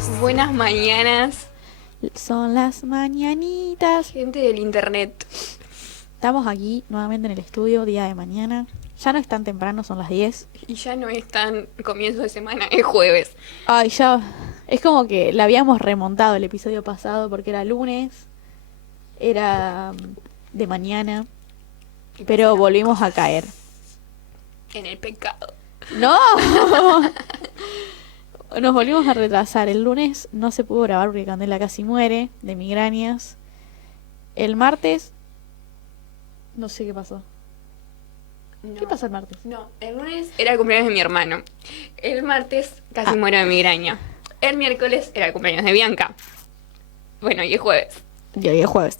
mañanas. Buenas mañanas, Son las mañanitas. gente del internet. Estamos aquí nuevamente en el estudio, día de mañana. Ya no es tan temprano, son las 10. Y ya no es tan comienzo de semana, es jueves. Ay, ya. Es como que la habíamos remontado el episodio pasado porque era lunes, era de mañana, Y pero pasaron volvimos a cosas caer. En el pecado. ¡No! Nos volvimos a retrasar. El lunes no se pudo grabar porque Candela casi muere de migrañas. El martes, no sé qué pasó. ¿Qué pasó el martes? No, el lunes era el cumpleaños de mi hermano. El martes casi muero de migraña. El miércoles era el cumpleaños de Bianca. Bueno, y es jueves. Y hoy es jueves.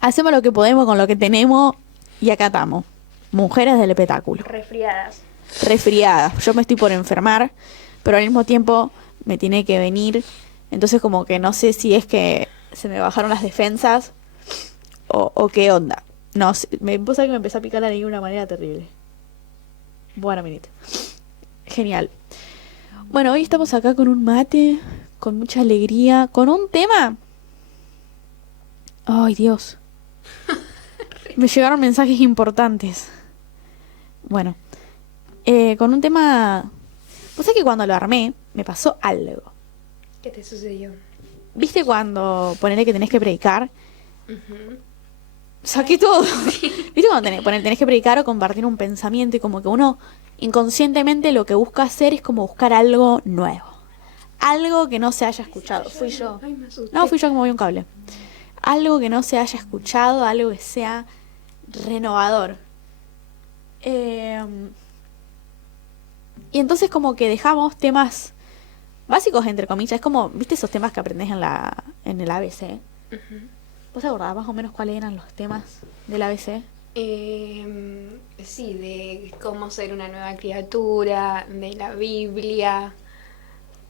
Hacemos lo que podemos con lo que tenemos y acatamos. Mujeres del espectáculo. Resfriadas. Resfriadas. Yo me estoy por enfermar, pero al mismo tiempo me tiene que venir. Entonces como que no sé si es que se me bajaron las defensas o qué onda. No sé, vos sabés que me empezó a picar la nariz de una manera terrible. Buena minita. Genial. Bueno, hoy estamos acá con un mate, con mucha alegría, con un tema. Ay, Dios. Me llegaron mensajes importantes. Bueno, con un tema... Vos sabés que cuando lo armé, me pasó algo. ¿Qué te sucedió? ¿Viste cuando ponele que tenés que predicar? Ujú. Saqué todo. ¿Viste cuando tenés que predicar o compartir un pensamiento y como que uno inconscientemente lo que busca hacer es como buscar algo nuevo? Algo que no se haya escuchado. Fui yo. Ay, me asusté. No, fui yo que moví un cable. Algo que no se haya escuchado, algo que sea renovador. Y entonces como que dejamos temas básicos, entre comillas. Es como, ¿viste esos temas que aprendés en el ABC? Ujú. ¿Vos te acordás más o menos cuáles eran los temas del ABC? Sí, de cómo ser una nueva criatura, de la Biblia.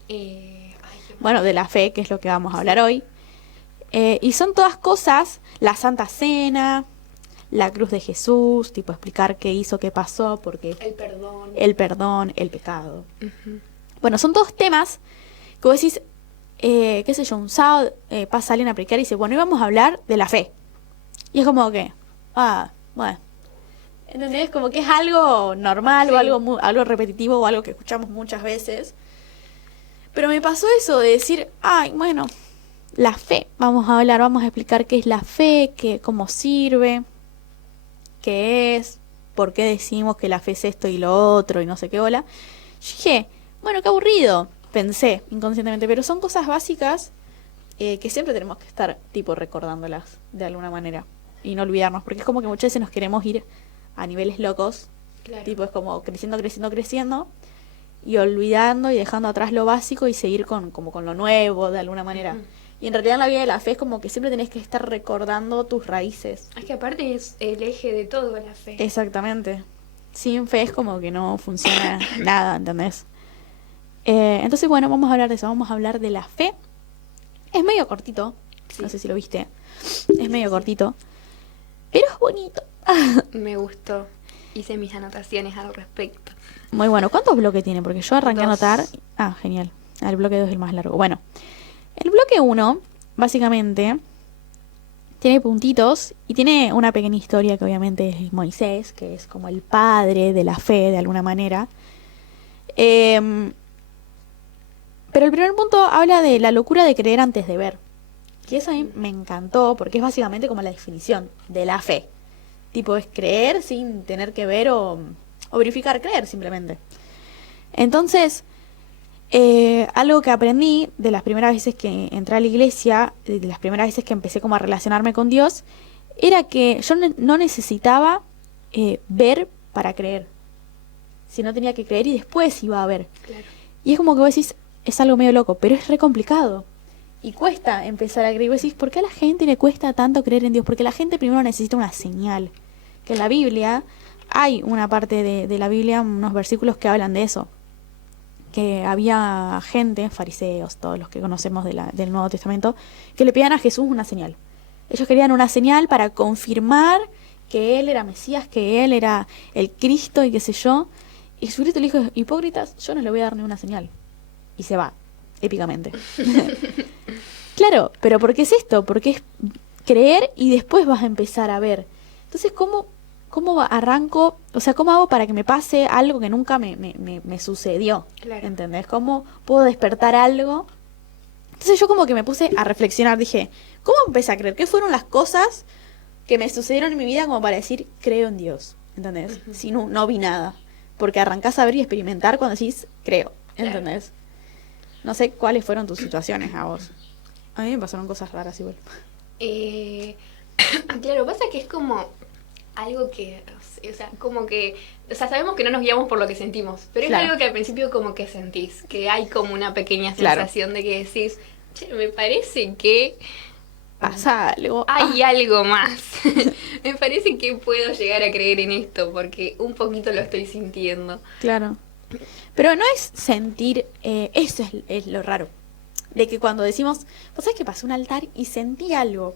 Ay, Bueno, de la fe, que es lo que vamos a hablar hoy. Y son todas cosas, la Santa Cena, la cruz de Jesús, tipo explicar qué hizo, qué pasó, porque el perdón. el perdón, el pecado. Ujú. Bueno, son todos temas que vos decís, qué sé yo, un sábado pasa alguien a predicar y dice, bueno, hoy vamos a hablar de la fe. Y es como que, bueno. ¿Entendés? Como que es algo normal Sí. o algo repetitivo o algo que escuchamos muchas veces. Pero me pasó eso de decir, ay, bueno, la fe. Vamos a hablar, vamos a explicar qué es la fe, cómo sirve, qué es, por qué decimos que la fe es esto y lo otro y no sé qué bola. Yo dije, bueno, qué aburrido, pensé inconscientemente, pero son cosas básicas que siempre tenemos que estar tipo recordándolas de alguna manera y no olvidarnos, porque es como que muchas veces nos queremos ir a niveles locos, Claro. tipo es como creciendo y olvidando y dejando atrás lo básico y seguir como con lo nuevo de alguna manera. Ujú. Y en realidad en la vida de la fe es como que siempre tenés que estar recordando tus raíces. Es que aparte es el eje de todo la fe. Exactamente. Sin fe es como que no funciona nada, ¿entendés? Entonces, bueno, vamos a hablar de eso. Vamos a hablar de la fe. Es medio cortito. Sí. No sé si lo viste. Es medio cortito. Pero es bonito. Me gustó. Hice mis anotaciones al respecto. Muy bueno. ¿Cuántos bloques tiene? Porque yo arranqué a 2. anotar. Ah, genial. El bloque 2 es el más largo. Bueno, el bloque 1, básicamente, tiene puntitos y tiene una pequeña historia que obviamente es Moisés, que es como el padre de la fe de alguna manera. Pero el primer punto habla de la locura de creer antes de ver. Que eso a mí me encantó porque es básicamente como la definición de la fe. Tipo, es creer sin tener que ver o verificar, creer simplemente. Entonces, algo que aprendí de las primeras veces que entré a la iglesia, de las primeras veces que empecé como a relacionarme con Dios, era que yo no necesitaba ver para creer, sino tenía que creer y después iba a ver. Claro. Y es como que vos decís, es algo medio loco, pero es re complicado. Y cuesta empezar a creer. Y vos decís, ¿por qué a la gente le cuesta tanto creer en Dios? Porque la gente primero necesita una señal. Que en la Biblia hay una parte de la Biblia, unos versículos que hablan de eso. Que había gente, fariseos, todos los que conocemos del Nuevo Testamento, que le pedían a Jesús una señal. Ellos querían una señal para confirmar que Él era Mesías, que Él era el Cristo y qué sé yo. Y Jesucristo le dijo, hipócritas, yo no le voy a dar ni una señal. Y se va. épicamente. Claro, pero ¿por qué es esto? Porque es creer y después vas a empezar a ver. Entonces, ¿cómo arranco? O sea, ¿cómo hago para que me pase algo que nunca me sucedió? Claro. ¿Entendés? ¿Cómo puedo despertar algo? Entonces yo como que me puse a reflexionar, dije, ¿cómo empecé a creer? ¿Qué fueron las cosas que me sucedieron en mi vida como para decir, creo en Dios? ¿Entendés? Si no vi nada. Porque arrancás a ver y experimentar cuando decís, creo. ¿Entendés? No sé cuáles fueron tus situaciones a vos. A mí me pasaron cosas raras igual. Claro, pasa que es como algo que, o sea, como que, o sea, sabemos que no nos guiamos por lo que sentimos, pero es Claro. algo que al principio como que sentís, que hay como una pequeña Claro. sensación de que decís, che, me parece que Pasa algo. hay algo más. Me parece que puedo llegar a creer en esto porque un poquito lo estoy sintiendo. Claro. Pero no es sentir, eso es lo raro. De que cuando decimos, ¿vos sabés que pasó un altar y sentí algo?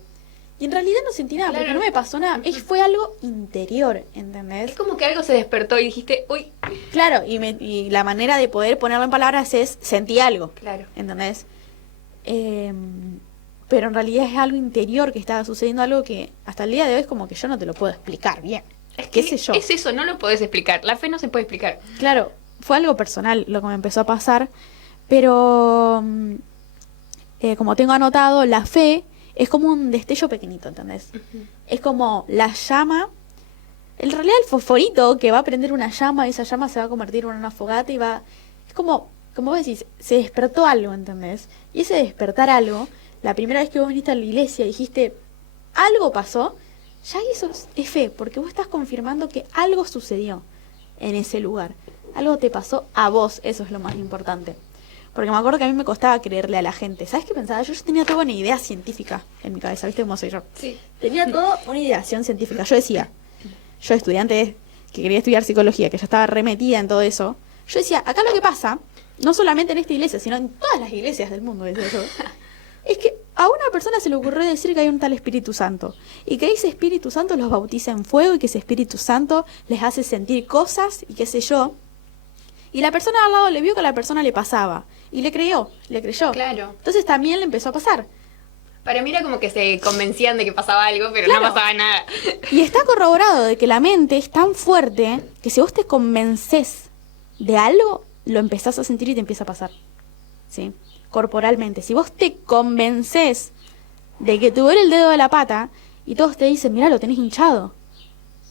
Y en realidad no sentí nada, Claro. porque no me pasó nada. Fue algo interior, Es ¿entendés? como que algo se despertó y dijiste, uy, Claro, y la manera de poder ponerlo en palabras es sentí algo, claro. ¿entendés? Pero en realidad es algo interior que estaba sucediendo, algo que hasta el día de hoy es como que yo no te lo puedo explicar bien. Es ¿Qué que sé yo? es eso, no lo podés explicar. La fe no se puede explicar. Claro, fue algo personal lo que me empezó a pasar, pero como tengo anotado, la fe es como un destello pequeñito, ¿entendés? Es como la llama, en realidad el fosforito que va a prender una llama, y esa llama se va a convertir en una fogata y va... Es como vos decís, se despertó algo, ¿entendés? Y ese despertar algo, la primera vez que vos viniste a la iglesia y dijiste, algo pasó, ya eso es fe, porque vos estás confirmando que algo sucedió en ese lugar. Algo te pasó a vos, eso es lo más importante. Porque me acuerdo que a mí me costaba creerle a la gente. ¿Sabes qué pensaba? Yo tenía toda una idea científica en mi cabeza, ¿viste cómo soy yo? Sí. Tenía toda una ideación científica. Yo decía, yo estudiante que quería estudiar psicología, que ya estaba remetida en todo eso, yo decía, acá lo que pasa, no solamente en esta iglesia, sino en todas las iglesias del mundo, decía yo, es que a una persona se le ocurrió decir que hay un tal Espíritu Santo y que ese Espíritu Santo los bautiza en fuego y que ese Espíritu Santo les hace sentir cosas y qué sé yo. Y la persona al lado le vio que a la persona le pasaba y le creyó. Claro. Entonces también le empezó a pasar. Para mí era como que se convencían de que pasaba algo, pero Claro. no pasaba nada. Y está corroborado de que la mente es tan fuerte que si vos te convences de algo, lo empezás a sentir y te empieza a pasar. ¿Sí? Corporalmente. Si vos te convences de que te duele el dedo de la pata y todos te dicen, mirá, lo tenés hinchado.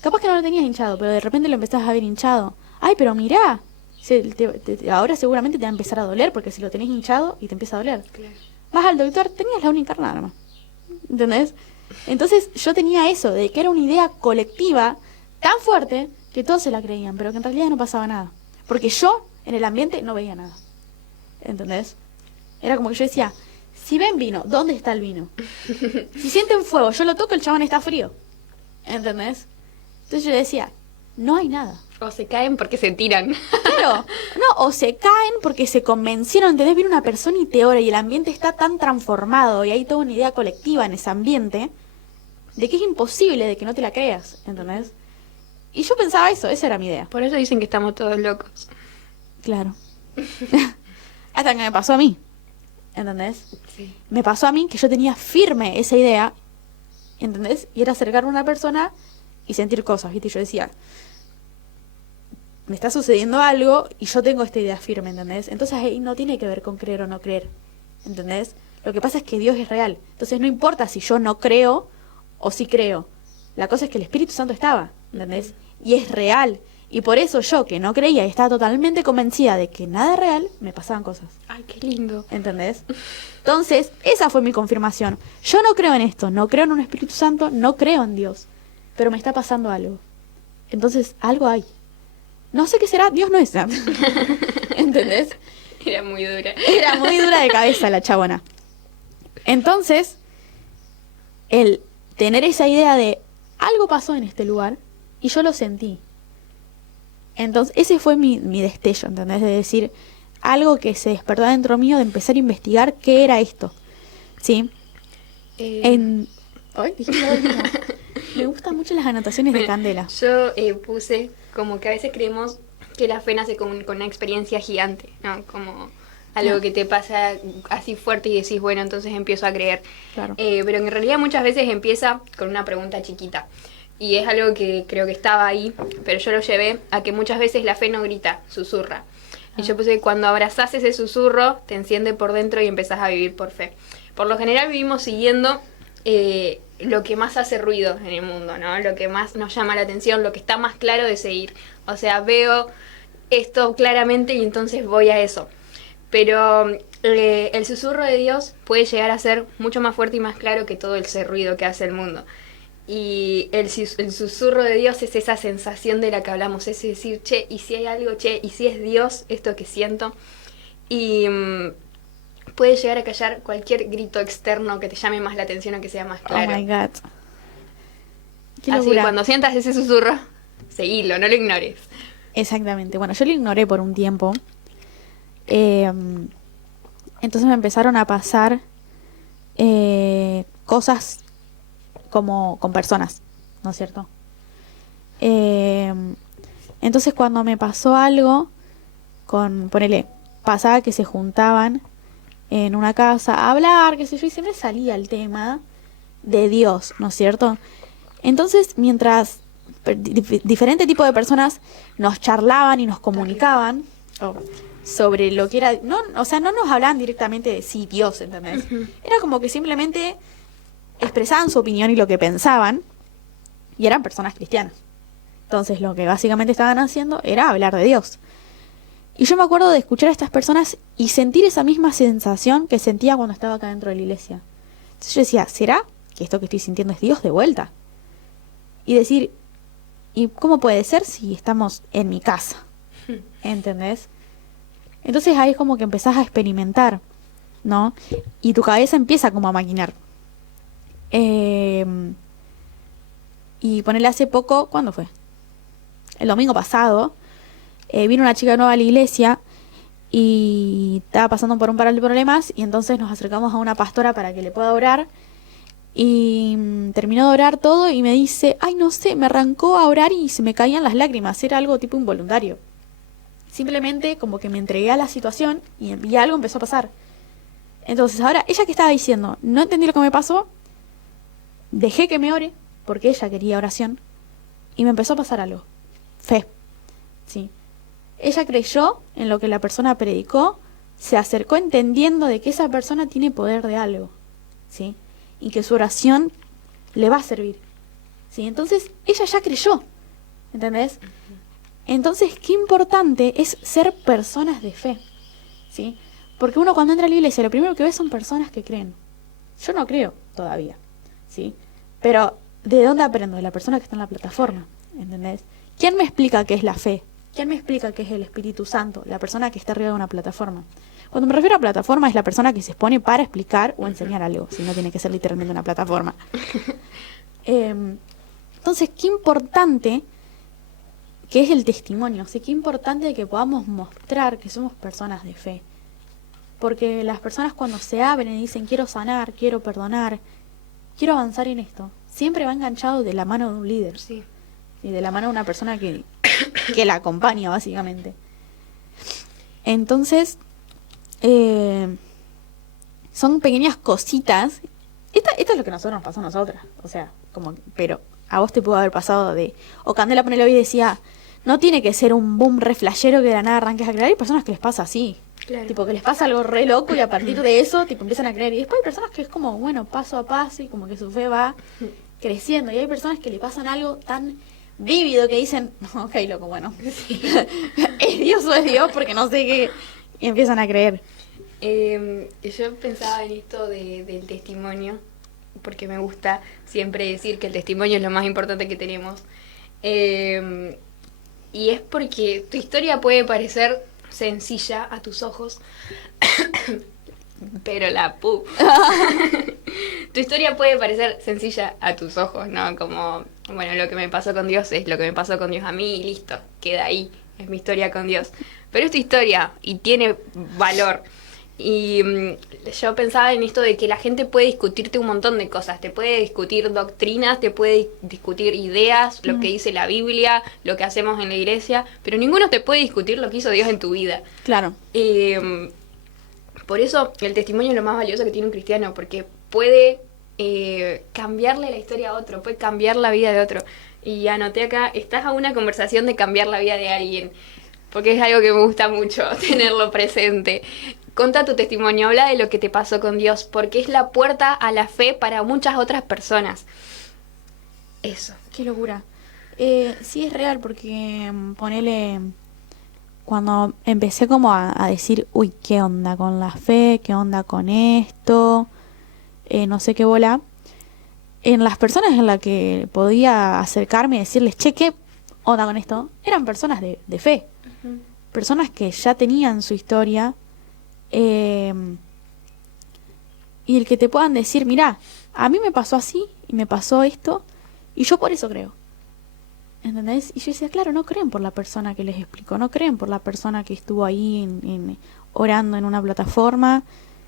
Capaz que no lo tenías hinchado, pero de repente lo empezás a ver hinchado. Ay, pero mirá, ahora seguramente te va a empezar a doler porque si lo tenés hinchado y te empieza a doler. Claro. Vas al doctor, tenías la uña encarnada nomás. ¿Entendés? Entonces yo tenía eso, de que era una idea colectiva tan fuerte que todos se la creían, pero que en realidad no pasaba nada. Porque yo en el ambiente no veía nada. ¿Entendés? Era como que yo decía, si ven vino, ¿dónde está el vino? Si sienten fuego, yo lo toco, el chabón está frío. ¿Entendés? Entonces yo decía, no hay nada. O se caen porque se tiran. Claro, no, o se caen porque se convencieron, ¿entendés? Viene una persona y te ora y el ambiente está tan transformado y hay toda una idea colectiva en ese ambiente de que es imposible de que no te la creas, ¿entendés? Y yo pensaba eso, esa era mi idea. Por eso dicen que estamos todos locos. Claro. Hasta que me pasó a mí, ¿entendés? Sí. Me pasó a mí que yo tenía firme esa idea, ¿entendés? Y era acercarme a una persona y sentir cosas, ¿viste? Y yo decía, me está sucediendo algo y yo tengo esta idea firme, ¿entendés? Entonces ahí no tiene que ver con creer o no creer, ¿entendés? Lo que pasa es que Dios es real. Entonces no importa si yo no creo o si creo. La cosa es que el Espíritu Santo estaba, ¿entendés? Y es real. Y por eso yo, que no creía y estaba totalmente convencida de que nada es real, me pasaban cosas. Ay, qué lindo. ¿Entendés? Entonces, esa fue mi confirmación. Yo no creo en esto, no creo en un Espíritu Santo, no creo en Dios. Pero me está pasando algo. Entonces, algo hay. No sé qué será, Dios no es. ¿Entendés? Era muy dura. Era muy dura de cabeza la chabona. Entonces, el tener esa idea de algo pasó en este lugar y yo lo sentí. Entonces, ese fue mi destello, ¿entendés? De decir algo que se despertó dentro mío, de empezar a investigar qué era esto. ¿Sí? Ay, dijiste algo mismo. Me gustan mucho las anotaciones de Bueno, Candela. Yo puse como que a veces creemos que la fe nace con una experiencia gigante, ¿no? Como algo No. que te pasa así fuerte y decís, bueno, entonces empiezo a creer. Claro. Pero en realidad muchas veces empieza con una pregunta chiquita. Y es algo que creo que estaba ahí, pero yo lo llevé a que muchas veces la fe no grita, susurra. Y yo puse que cuando abrazás ese susurro, te enciende por dentro y empezás a vivir por fe. Por lo general vivimos siguiendo lo que más hace ruido en el mundo, ¿no? Lo que más nos llama la atención, lo que está más claro de seguir. O sea, veo esto claramente y entonces voy a eso. Pero el susurro de Dios puede llegar a ser mucho más fuerte y más claro que todo ese ruido que hace el mundo. Y el susurro de Dios es esa sensación de la que hablamos, es decir, che, y si hay algo, che, y si es Dios esto que siento. Y puede llegar a callar cualquier grito externo que te llame más la atención o que sea más claro. Oh my God. Qué Así que locura. cuando sientas ese susurro, seguilo, no lo ignores. Exactamente. Bueno, yo lo ignoré por un tiempo. Entonces me empezaron a pasar cosas como con personas, ¿no es cierto? Entonces cuando me pasó algo ponele, pasaba que se juntaban en una casa a hablar, qué sé yo, y siempre salía el tema de Dios, ¿no es cierto? Entonces, mientras diferente tipo de personas nos charlaban y nos comunicaban sobre lo que era, no, o sea, no nos hablaban directamente de sí, Dios, ¿entendés? Era como que simplemente expresaban su opinión y lo que pensaban, y eran personas cristianas. Entonces, lo que básicamente estaban haciendo era hablar de Dios. Y yo me acuerdo de escuchar a estas personas y sentir esa misma sensación que sentía cuando estaba acá dentro de la iglesia. Entonces yo decía, ¿será que esto que estoy sintiendo es Dios de vuelta? Y decir, ¿y cómo puede ser si estamos en mi casa? ¿Entendés? Entonces ahí es como que empezás a experimentar, ¿no? Y tu cabeza empieza como a maquinar. Y ponerle hace poco, ¿cuándo fue? El domingo pasado, vino una chica nueva a la iglesia y estaba pasando por un par de problemas y entonces nos acercamos a una pastora para que le pueda orar y terminó de orar todo y me dice, ay no sé, me arrancó a orar y se me caían las lágrimas, era algo tipo involuntario. Simplemente como que me entregué a la situación y algo empezó a pasar. Entonces ahora, ella que estaba diciendo, no entendí lo que me pasó, dejé que me ore, porque ella quería oración, y me empezó a pasar algo. Fe. Sí. Ella creyó en lo que la persona predicó, se acercó entendiendo de que esa persona tiene poder de algo, ¿sí? Y que su oración le va a servir, ¿sí? Entonces, ella ya creyó, ¿entendés? Entonces, qué importante es ser personas de fe, ¿sí? Porque uno cuando entra a la iglesia, lo primero que ve son personas que creen. Yo no creo todavía, ¿sí? Pero, ¿de dónde aprendo? De la persona que está en la plataforma, ¿entendés? ¿Quién me explica qué es la fe? ¿Quién me explica qué es el Espíritu Santo? La persona que está arriba de una plataforma. Cuando me refiero a plataforma es la persona que se expone para explicar o enseñar algo, si no tiene que ser literalmente una plataforma. Entonces, qué importante que es el testimonio, ¿sí? Qué importante que podamos mostrar que somos personas de fe. Porque las personas cuando se abren y dicen quiero sanar, quiero perdonar, quiero avanzar en esto, siempre va enganchado de la mano de un líder. Sí. Y de la mano de una persona que la acompaña, básicamente. Entonces, son pequeñas cositas. Esto es lo que a nosotros nos pasó a nosotras. O sea, como, pero a vos te pudo haber pasado de... O Candela ponele hoy y decía, no tiene que ser un boom re flashero que de la nada arranques a creer. Hay personas que les pasa así. Claro. Tipo, que les pasa algo re loco y a partir de eso, tipo, empiezan a creer. Y después hay personas que es como, bueno, paso a paso y como que su fe va creciendo. Y hay personas que le pasan algo tan vívido que dicen, ok, loco, bueno, ¿es Dios o es Dios? Porque no sé qué. Y empiezan a creer. Yo pensaba en esto del testimonio, porque me gusta siempre decir que el testimonio es lo más importante que tenemos. Y es porque tu historia puede parecer sencilla a tus ojos, pero tu historia puede parecer sencilla a tus ojos, ¿no? Como, bueno, lo que me pasó con Dios es lo que me pasó con Dios a mí y listo, queda ahí, es mi historia con Dios. Pero es tu historia y tiene valor. Y yo pensaba en esto de que la gente puede discutirte un montón de cosas. Te puede discutir doctrinas, te puede discutir ideas, lo que dice la Biblia, lo que hacemos en la iglesia, pero ninguno te puede discutir lo que hizo Dios en tu vida. Claro. Por eso el testimonio es lo más valioso que tiene un cristiano, porque puede cambiarle la historia a otro, puede cambiar la vida de otro. Y anoté acá, estás a una conversación de cambiar la vida de alguien, porque es algo que me gusta mucho tenerlo presente. Conta tu testimonio, habla de lo que te pasó con Dios, porque es la puerta a la fe para muchas otras personas. Eso. Qué locura. Sí es real porque ponele, cuando empecé como a decir, uy, ¿qué onda con la fe? ¿Qué onda con esto? No sé qué bola. En las personas en las que podía acercarme y decirles, che, ¿qué onda con esto? Eran personas de fe. Uh-huh. Personas que ya tenían su historia. Y el que te puedan decir, mirá, a mí me pasó así y me pasó esto y yo por eso creo. ¿Entendés? Y yo decía, claro, no creen por la persona que les explicó, no creen por la persona que estuvo ahí orando en una plataforma,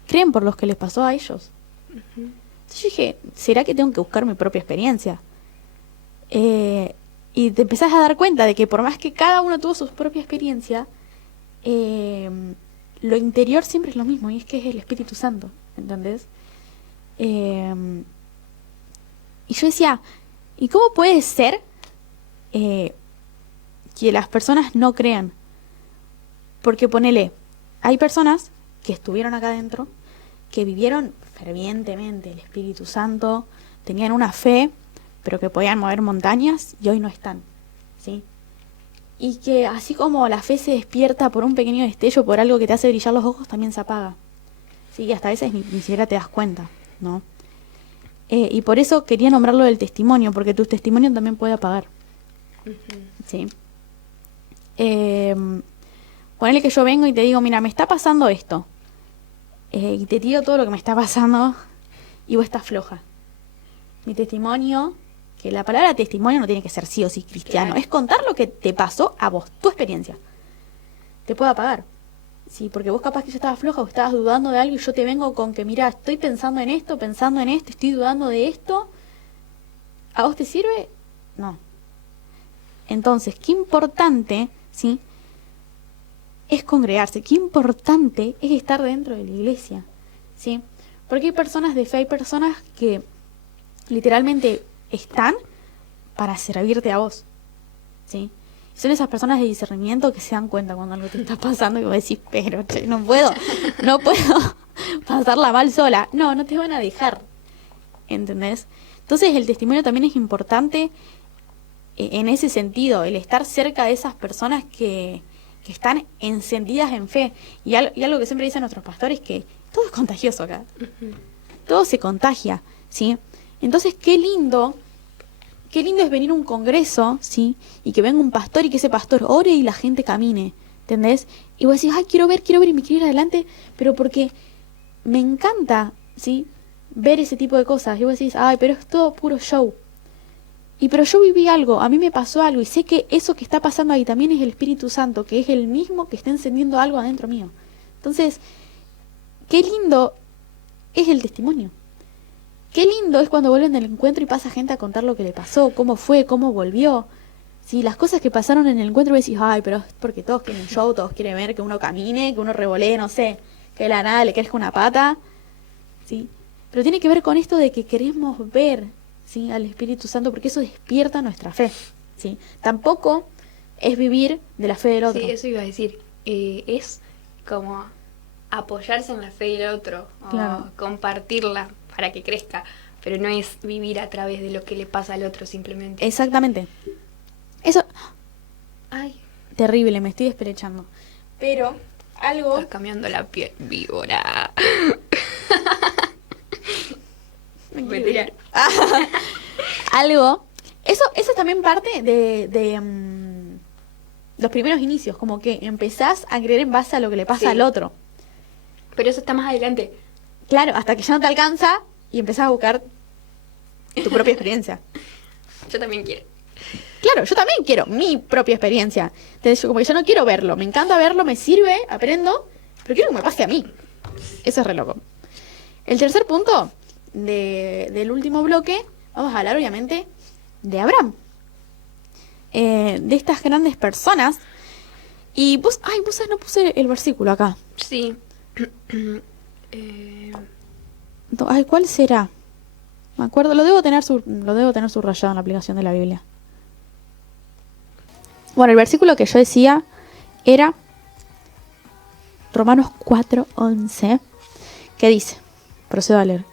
creen por los que les pasó a ellos. Uh-huh. Entonces yo dije, ¿será que tengo que buscar mi propia experiencia? Y te empezás a dar cuenta de que por más que cada uno tuvo su propia experiencia, lo interior siempre es lo mismo, y es que es el Espíritu Santo, ¿entendés? Y yo decía, ¿y cómo puede ser que las personas no crean? Porque ponele, hay personas que estuvieron acá adentro, que vivieron fervientemente el Espíritu Santo, tenían una fe, pero que podían mover montañas y hoy no están, ¿sí? Y que así como la fe se despierta por un pequeño destello, por algo que te hace brillar los ojos, también se apaga. Sí, y hasta a veces ni siquiera te das cuenta, ¿no? Y por eso quería nombrarlo del testimonio, porque tu testimonio también puede apagar. Uh-huh. ¿Sí? Ponele que yo vengo y te digo, mira, me está pasando esto. Y te digo todo lo que me está pasando y vos estás floja. Mi testimonio, que la palabra testimonio no tiene que ser sí o sí cristiano, claro. Es contar lo que te pasó a vos, tu experiencia. Te puede apagar. Sí, porque vos capaz que ya estabas floja o estabas dudando de algo y yo te vengo con que, mira, estoy pensando en esto, estoy dudando de esto. ¿A vos te sirve? No. Entonces, qué importante, ¿sí?, es congregarse, qué importante es estar dentro de la iglesia, ¿sí? Porque hay personas de fe, hay personas que literalmente están para servirte a vos, ¿sí? Son esas personas de discernimiento que se dan cuenta cuando algo te está pasando y vos decís, pero che, no puedo pasarla mal sola. No te van a dejar, ¿entendés? Entonces el testimonio también es importante en ese sentido, el estar cerca de esas personas que están encendidas en fe. Y algo que siempre dicen nuestros pastores, que todo es contagioso acá. Uh-huh. Todo se contagia, ¿sí? Entonces, qué lindo es venir a un congreso, ¿sí? Y que venga un pastor y que ese pastor ore y la gente camine, ¿entendés? Y vos decís, ay, quiero ver y me quiero ir adelante, pero porque me encanta, ¿sí?, ver ese tipo de cosas. Y vos decís, ay, pero es todo puro show. Pero yo viví algo, a mí me pasó algo y sé que eso que está pasando ahí también es el Espíritu Santo, que es el mismo que está encendiendo algo adentro mío. Entonces, qué lindo es el testimonio. Qué lindo es cuando vuelven del encuentro y pasa gente a contar lo que le pasó, cómo fue, cómo volvió. Sí, las cosas que pasaron en el encuentro, y decís, ay, pero es porque todos quieren show, todos quieren ver que uno camine, que uno revolee, no sé, que de la nada le crezca una pata. Sí, pero tiene que ver con esto de que queremos ver, ¿sí?, al Espíritu Santo, porque eso despierta nuestra fe, ¿sí? Tampoco es vivir de la fe del otro. Sí, eso iba a decir. Es como apoyarse en la fe del otro, Claro. o compartirla para que crezca, pero no es vivir a través de lo que le pasa al otro simplemente. Exactamente. Eso, Ay, terrible, me estoy despelechando. Pero algo... estás cambiando la piel, víbora. Mentira. Algo, eso es también parte de los primeros inicios, como que empezás a creer en base a lo que le pasa Sí. al otro. Pero eso está más adelante. Claro, hasta que ya no te alcanza y empezás a buscar tu propia experiencia. Yo también quiero. Claro, yo también quiero mi propia experiencia. Entonces, yo como que yo no quiero verlo, me encanta verlo, me sirve, aprendo, pero quiero que me pase a mí. Eso es re loco. El tercer punto del último bloque, vamos a hablar obviamente de Abraham. De estas grandes personas. Y vos sabés, no puse el versículo acá. Sí. Ay, ¿cuál será? Me acuerdo, lo debo tener subrayado en la aplicación de la Biblia. Bueno, el versículo que yo decía era Romanos 4:11, que dice, procedo a leer.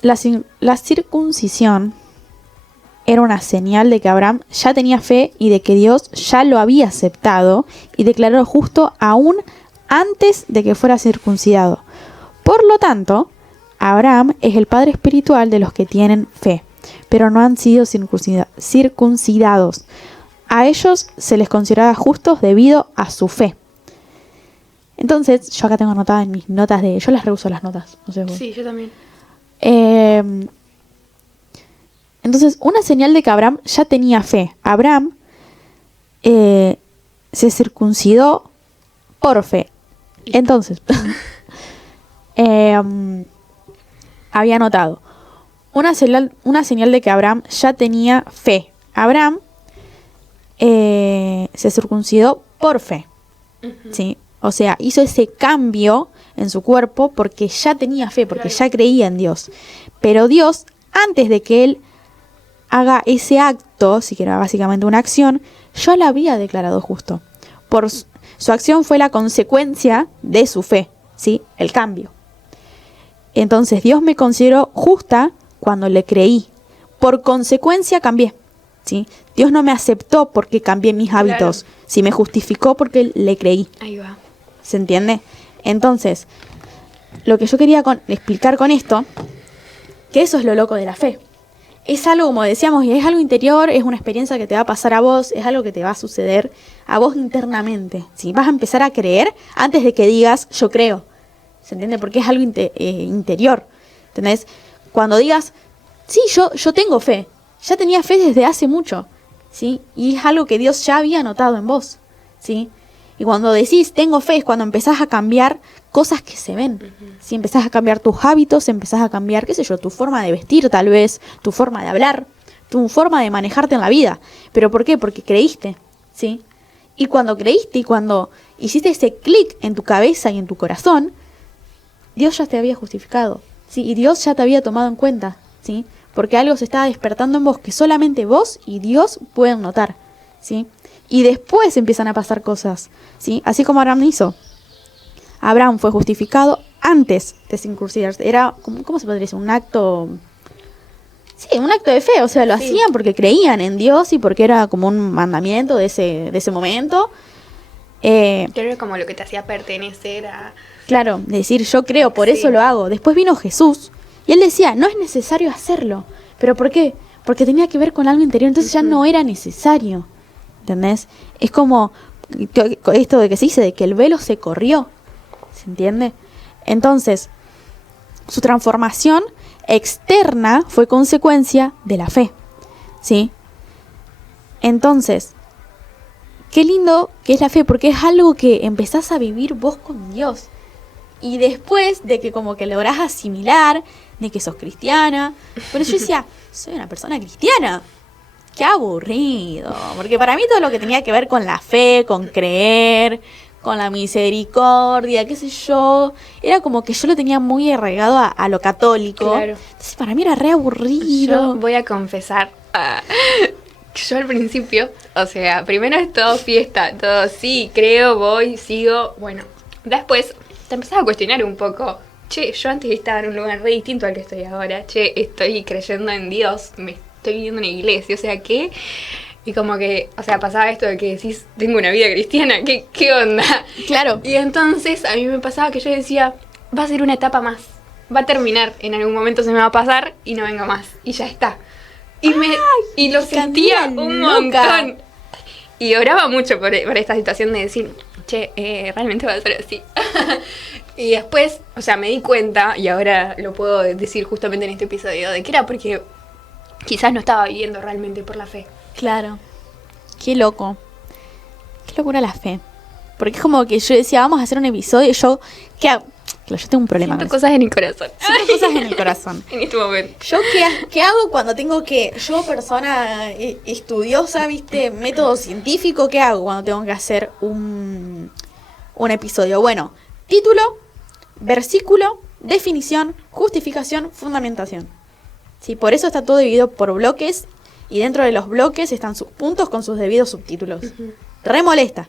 La circuncisión era una señal de que Abraham ya tenía fe y de que Dios ya lo había aceptado y declaró justo aún antes de que fuera circuncidado. Por lo tanto, Abraham es el padre espiritual de los que tienen fe, pero no han sido circuncidados. A ellos se les consideraba justos debido a su fe. Entonces, yo acá tengo anotadas en mis notas yo las reuso las notas. No sé vos. Sí, yo también. Entonces, una señal de que Abraham ya tenía fe. Abraham se circuncidó por fe. Entonces, había notado una señal de que Abraham ya tenía fe. Abraham se circuncidó por fe. ¿Sí? O sea, hizo ese cambio en su cuerpo porque ya tenía fe, porque ya creía en Dios. Pero Dios, antes de que él haga ese acto, si que era básicamente una acción, ya lo había declarado justo. Su acción fue la consecuencia de su fe, ¿sí? El cambio. Entonces Dios me consideró justa cuando le creí. Por consecuencia cambié, ¿sí? Dios no me aceptó porque cambié mis hábitos, sí me justificó porque le creí. Ahí va. ¿Se entiende? Entonces, lo que yo quería explicar con esto, que eso es lo loco de la fe. Es algo, como decíamos, y es algo interior, es una experiencia que te va a pasar a vos, es algo que te va a suceder a vos internamente. ¿Sí? Vas a empezar a creer antes de que digas, yo creo. ¿Se entiende? Porque es algo interior. ¿Entendés? Cuando digas, sí, yo tengo fe. Ya tenía fe desde hace mucho. ¿Sí? Y es algo que Dios ya había notado en vos. ¿Sí? Y cuando decís, tengo fe, es cuando empezás a cambiar cosas que se ven. ¿Sí? Empezás a cambiar tus hábitos, empezás a cambiar, qué sé yo, tu forma de vestir tal vez, tu forma de hablar, tu forma de manejarte en la vida. ¿Pero por qué? Porque creíste. ¿Sí? Y cuando creíste y cuando hiciste ese clic en tu cabeza y en tu corazón, Dios ya te había justificado. ¿Sí? Y Dios ya te había tomado en cuenta. ¿Sí? Porque algo se estaba despertando en vos que solamente vos y Dios pueden notar. ¿Sí? Y después empiezan a pasar cosas, ¿sí? Así como Abraham hizo. Abraham fue justificado antes de circuncidarse. Era, ¿cómo se podría decir? Un acto... Sí, un acto de fe. O sea, lo hacían porque creían en Dios y porque era como un mandamiento de ese momento. Era como lo que te hacía pertenecer a... Claro, decir yo creo, por eso lo hago. Después vino Jesús y él decía, no es necesario hacerlo. ¿Pero por qué? Porque tenía que ver con algo interior, entonces ya no era necesario. ¿Entendés? Es como esto de que se dice, de que el velo se corrió. ¿Se entiende? Entonces, su transformación externa fue consecuencia de la fe. ¿Sí? Entonces, qué lindo que es la fe, porque es algo que empezás a vivir vos con Dios. Y después de que como que lográs asimilar, de que sos cristiana. Pero yo decía, soy una persona cristiana. Qué aburrido, porque para mí todo lo que tenía que ver con la fe, con creer, con la misericordia, qué sé yo, era como que yo lo tenía muy arraigado a lo católico. Claro. Entonces para mí era re aburrido. Yo voy a confesar, yo al principio, o sea, primero es todo fiesta, todo sí, creo, voy, sigo, bueno, después te empezás a cuestionar un poco. Che, yo antes estaba en un lugar re distinto al que estoy ahora. Che, estoy creyendo en Dios, estoy viviendo en una iglesia, o sea, ¿qué? Y como que, o sea, pasaba esto de que decís, tengo una vida cristiana, ¿qué onda? Claro. Y entonces a mí me pasaba que yo decía, va a ser una etapa más, va a terminar, en algún momento se me va a pasar y no vengo más, y ya está. Y lo sentía un montón. Y oraba mucho por esta situación de decir, che, realmente va a ser así. Y después, o sea, me di cuenta, y ahora lo puedo decir justamente en este episodio, de que era porque quizás no estaba viviendo realmente por la fe. Claro. Qué loco. Qué locura la fe. Porque es como que yo decía, vamos a hacer un episodio y yo, ¿qué hago? Claro, yo tengo un problema. Siento cosas en el corazón. Siento cosas en el corazón. En este momento. ¿Yo qué hago cuando tengo que, yo persona estudiosa, viste, método científico, qué hago cuando tengo que hacer un episodio? Bueno, título, versículo, definición, justificación, fundamentación. ¿Sí? Por eso está todo dividido por bloques y dentro de los bloques están sus puntos con sus debidos subtítulos. Re molesta.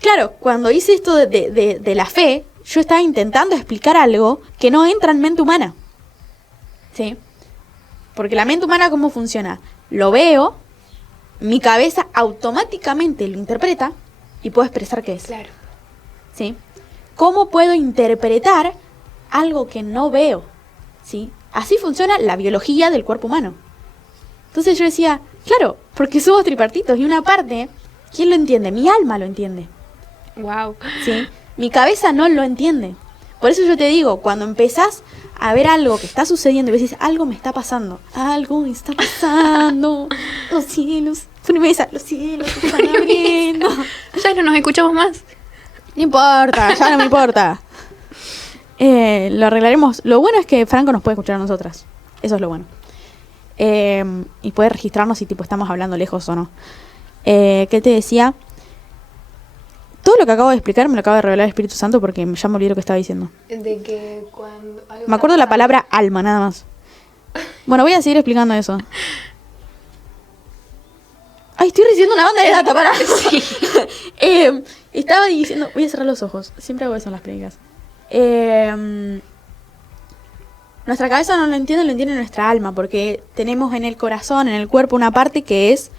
Claro, cuando hice esto de la fe, yo estaba intentando explicar algo que no entra en mente humana. ¿Sí? Porque la mente humana, ¿cómo funciona? Lo veo, mi cabeza automáticamente lo interpreta y puedo expresar qué es. Claro. ¿Sí? ¿Cómo puedo interpretar algo que no veo? ¿Sí? Así funciona la biología del cuerpo humano. Entonces yo decía, claro, porque somos tripartitos y una parte, ¿quién lo entiende? Mi alma lo entiende. Wow. ¿Sí? Mi cabeza no lo entiende. Por eso yo te digo, cuando empezás a ver algo que está sucediendo y decís, algo me está pasando, algo me está pasando, los cielos, promesa, los cielos se están abriendo. Ya no nos escuchamos más. No importa, ya no me importa. Lo arreglaremos. Lo bueno es que Franco nos puede escuchar a nosotras. Eso es lo bueno. Y puede registrarnos si tipo estamos hablando lejos o no. ¿Qué te decía? Todo lo que acabo de explicar me lo acaba de revelar el Espíritu Santo porque ya me olvidé lo que estaba diciendo. De que cuando... Me acuerdo de la palabra alma, nada más. Bueno, voy a seguir explicando eso. Ay, estoy recibiendo una banda de data, para. Sí. Estaba diciendo... Voy a cerrar los ojos. Siempre hago eso en las prédicas. Nuestra cabeza no lo entiende nuestra alma, porque tenemos en el corazón, en el cuerpo, una parte que es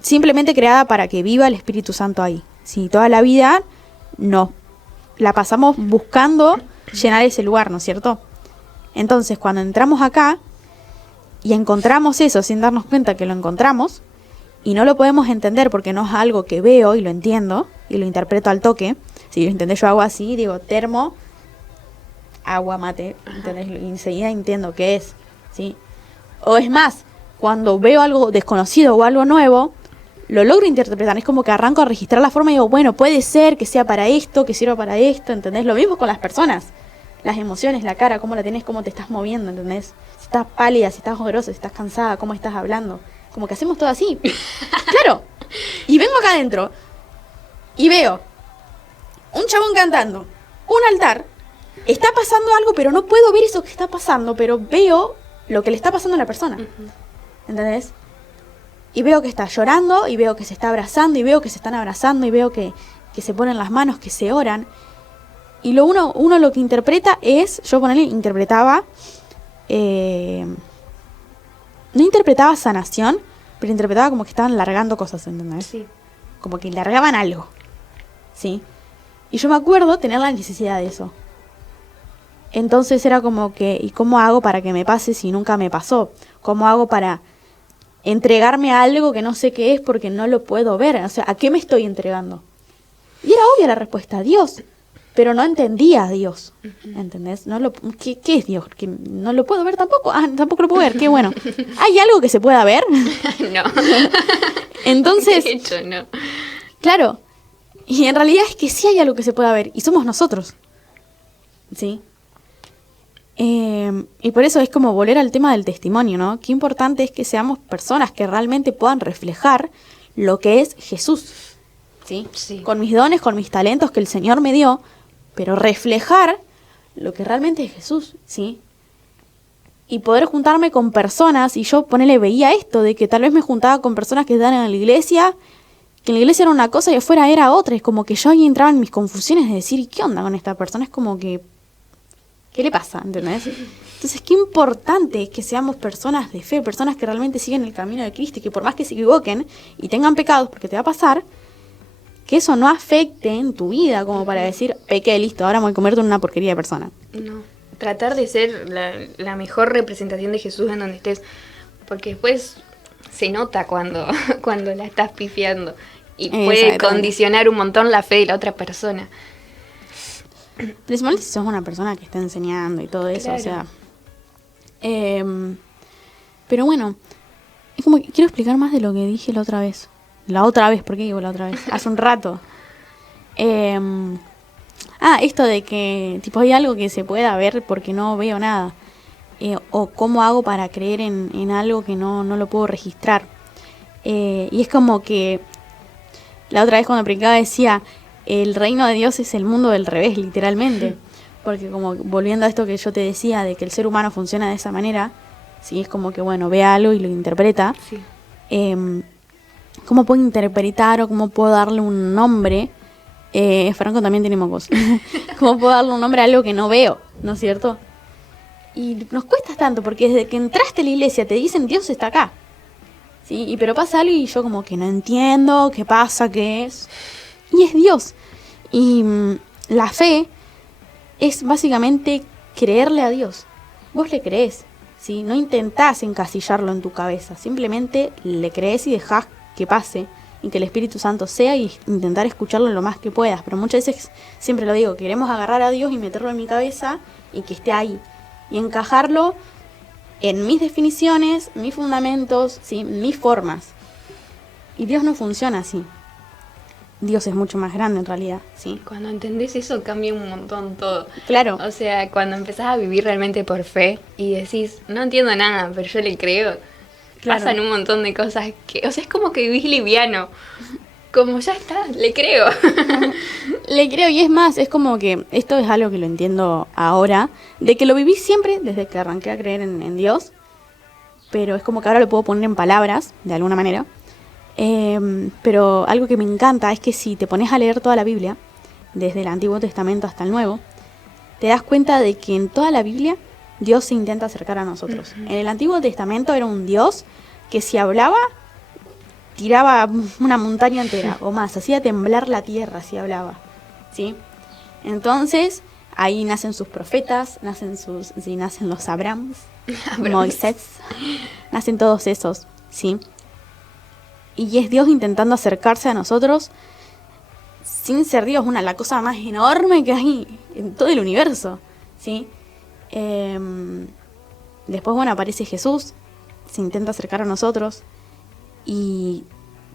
simplemente creada para que viva el Espíritu Santo ahí. Si toda la vida no la pasamos buscando llenar ese lugar, ¿no es cierto? Entonces, cuando entramos acá y encontramos eso sin darnos cuenta que lo encontramos, y no lo podemos entender porque no es algo que veo y lo entiendo y lo interpreto al toque. Si lo entendés, yo hago así, digo termo, agua, mate, ¿entendés? Y enseguida entiendo qué es, ¿sí? O es más, cuando veo algo desconocido o algo nuevo, lo logro interpretar. Es como que arranco a registrar la forma y digo, bueno, puede ser que sea para esto, que sirva para esto, ¿entendés? Lo mismo con las personas. Las emociones, la cara, cómo la tenés, cómo te estás moviendo, ¿entendés? Si estás pálida, si estás ojerosa, si estás cansada, cómo estás hablando. Como que hacemos todo así. Claro. Y vengo acá adentro y veo un chabón cantando, un altar, está pasando algo, pero no puedo ver eso que está pasando, pero veo lo que le está pasando a la persona. ¿Entendés? Y veo que está llorando, y veo que se está abrazando, y veo que se están abrazando, y veo que se ponen las manos, que se oran. Y uno lo que interpreta es, yo interpretaba, no interpretaba sanación, pero interpretaba como que estaban largando cosas, ¿entendés? Sí. Como que largaban algo, ¿sí? Y yo me acuerdo tener la necesidad de eso. Entonces era como que, ¿y cómo hago para que me pase si nunca me pasó? ¿Cómo hago para entregarme a algo que no sé qué es porque no lo puedo ver? O sea, ¿a qué me estoy entregando? Y era obvia la respuesta, a Dios. Pero no entendía a Dios, ¿entendés? ¿Qué es Dios? ¿Que no lo puedo ver tampoco? Ah, tampoco lo puedo ver, qué bueno. ¿Hay algo que se pueda ver? No. Entonces, De hecho, no. claro, y en realidad es que sí hay algo que se pueda ver, y somos nosotros, ¿sí? Y por eso es como volver al tema del testimonio, ¿no? Qué importante es que seamos personas que realmente puedan reflejar lo que es Jesús, ¿sí? Sí. Con mis dones, con mis talentos que el Señor me dio, pero reflejar lo que realmente es Jesús, ¿sí? Y poder juntarme con personas, y yo veía esto, de que tal vez me juntaba con personas que estaban en la iglesia, que en la iglesia era una cosa y afuera era otra, es como que yo ahí entraba en mis confusiones de decir, ¿y qué onda con esta persona? Es como que, ¿qué le pasa? ¿Entendés? Entonces, qué importante es que seamos personas de fe, personas que realmente siguen el camino de Cristo, y que por más que se equivoquen y tengan pecados, porque te va a pasar, que eso no afecte en tu vida, como para decir, pequé, listo, ahora me voy a convertir en una porquería de persona. No. Tratar de ser la mejor representación de Jesús en donde estés. Porque después se nota cuando la estás pifiando. Y puede condicionar un montón la fe de la otra persona. Principalmente si sos una persona que está enseñando y todo eso, Claro. o sea. Pero bueno, es como que quiero explicar más de lo que dije la otra vez. ¿Por qué digo la otra vez? Hace un rato. Esto de que tipo hay algo que se pueda ver porque no veo nada. O cómo hago para creer en algo que no lo puedo registrar. Y es como que la otra vez cuando predicaba decía, el reino de Dios es el mundo del revés, literalmente. Porque como volviendo a esto que yo te decía, de que el ser humano funciona de esa manera, ¿sí? Es como que, bueno, ve algo y lo interpreta. Sí. ¿Cómo puedo interpretar o cómo puedo darle un nombre? Franco también tiene mocos. ¿Cómo puedo darle un nombre a algo que no veo? ¿No es cierto? Y nos cuesta tanto, porque desde que entraste a la iglesia te dicen Dios está acá. ¿Sí? Pero pasa algo y yo como que no entiendo qué pasa, qué es. Y es Dios. Y la fe es básicamente creerle a Dios. Vos le creés, ¿sí? No intentás encasillarlo en tu cabeza. Simplemente le creés y dejás que pase y que el Espíritu Santo sea y intentar escucharlo lo más que puedas. Pero muchas veces, siempre lo digo, queremos agarrar a Dios y meterlo en mi cabeza y que esté ahí. Y encajarlo en mis definiciones, mis fundamentos, ¿sí? Mis formas. Y Dios no funciona así. Dios es mucho más grande en realidad, ¿sí? Cuando entendés eso cambia un montón todo. Claro. O sea, cuando empezás a vivir realmente por fe y decís, no entiendo nada, pero yo le creo, Claro. pasan un montón de cosas que, o sea, es como que vivís liviano. Como ya está, le creo. Le creo, y es más, es como que esto es algo que lo entiendo ahora, de que lo viví siempre desde que arranqué a creer en Dios, pero es como que ahora lo puedo poner en palabras, de alguna manera. Pero algo que me encanta es que si te pones a leer toda la Biblia, desde el Antiguo Testamento hasta el Nuevo, te das cuenta de que en toda la Biblia Dios se intenta acercar a nosotros. En el Antiguo Testamento era un Dios que si hablaba, tiraba una montaña entera o más, hacía temblar la tierra si hablaba, ¿sí? Entonces, ahí nacen sus profetas, nacen los Abrahams, Moisés, nacen todos esos, ¿sí? Y es Dios intentando acercarse a nosotros sin ser Dios, la cosa más enorme que hay en todo el universo, ¿sí? Después, bueno, aparece Jesús, se intenta acercar a nosotros y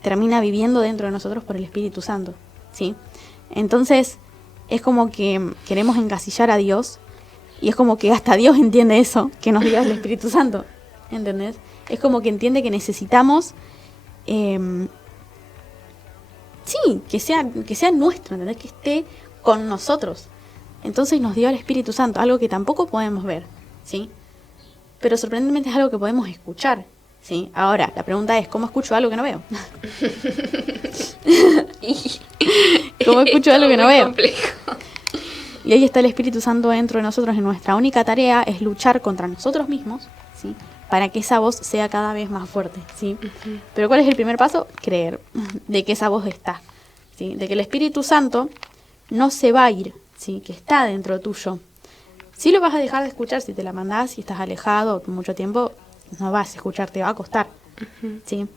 termina viviendo dentro de nosotros por el Espíritu Santo, ¿sí? Entonces, es como que queremos encasillar a Dios y es como que hasta Dios entiende eso, que nos diga el Espíritu Santo, ¿entendés? Es como que entiende que necesitamos sí, que sea nuestro, ¿entendés? Que esté con nosotros. Entonces nos dio el Espíritu Santo, algo que tampoco podemos ver, ¿sí? Pero sorprendentemente es algo que podemos escuchar, ¿sí? Ahora, la pregunta es, ¿cómo escucho algo que no veo? ¿Cómo escucho algo que no veo? Complejo. Y ahí está el Espíritu Santo dentro de nosotros y nuestra única tarea es luchar contra nosotros mismos, ¿sí? Para que esa voz sea cada vez más fuerte, ¿sí? Uh-huh. Pero ¿cuál es el primer paso? Creer de que esa voz está, ¿sí? De que el Espíritu Santo no se va a ir, ¿sí? Que está dentro tuyo. Sí lo vas a dejar de escuchar si te la mandás, si estás alejado mucho tiempo, no vas a escuchar, te va a costar, Uh-huh. ¿sí?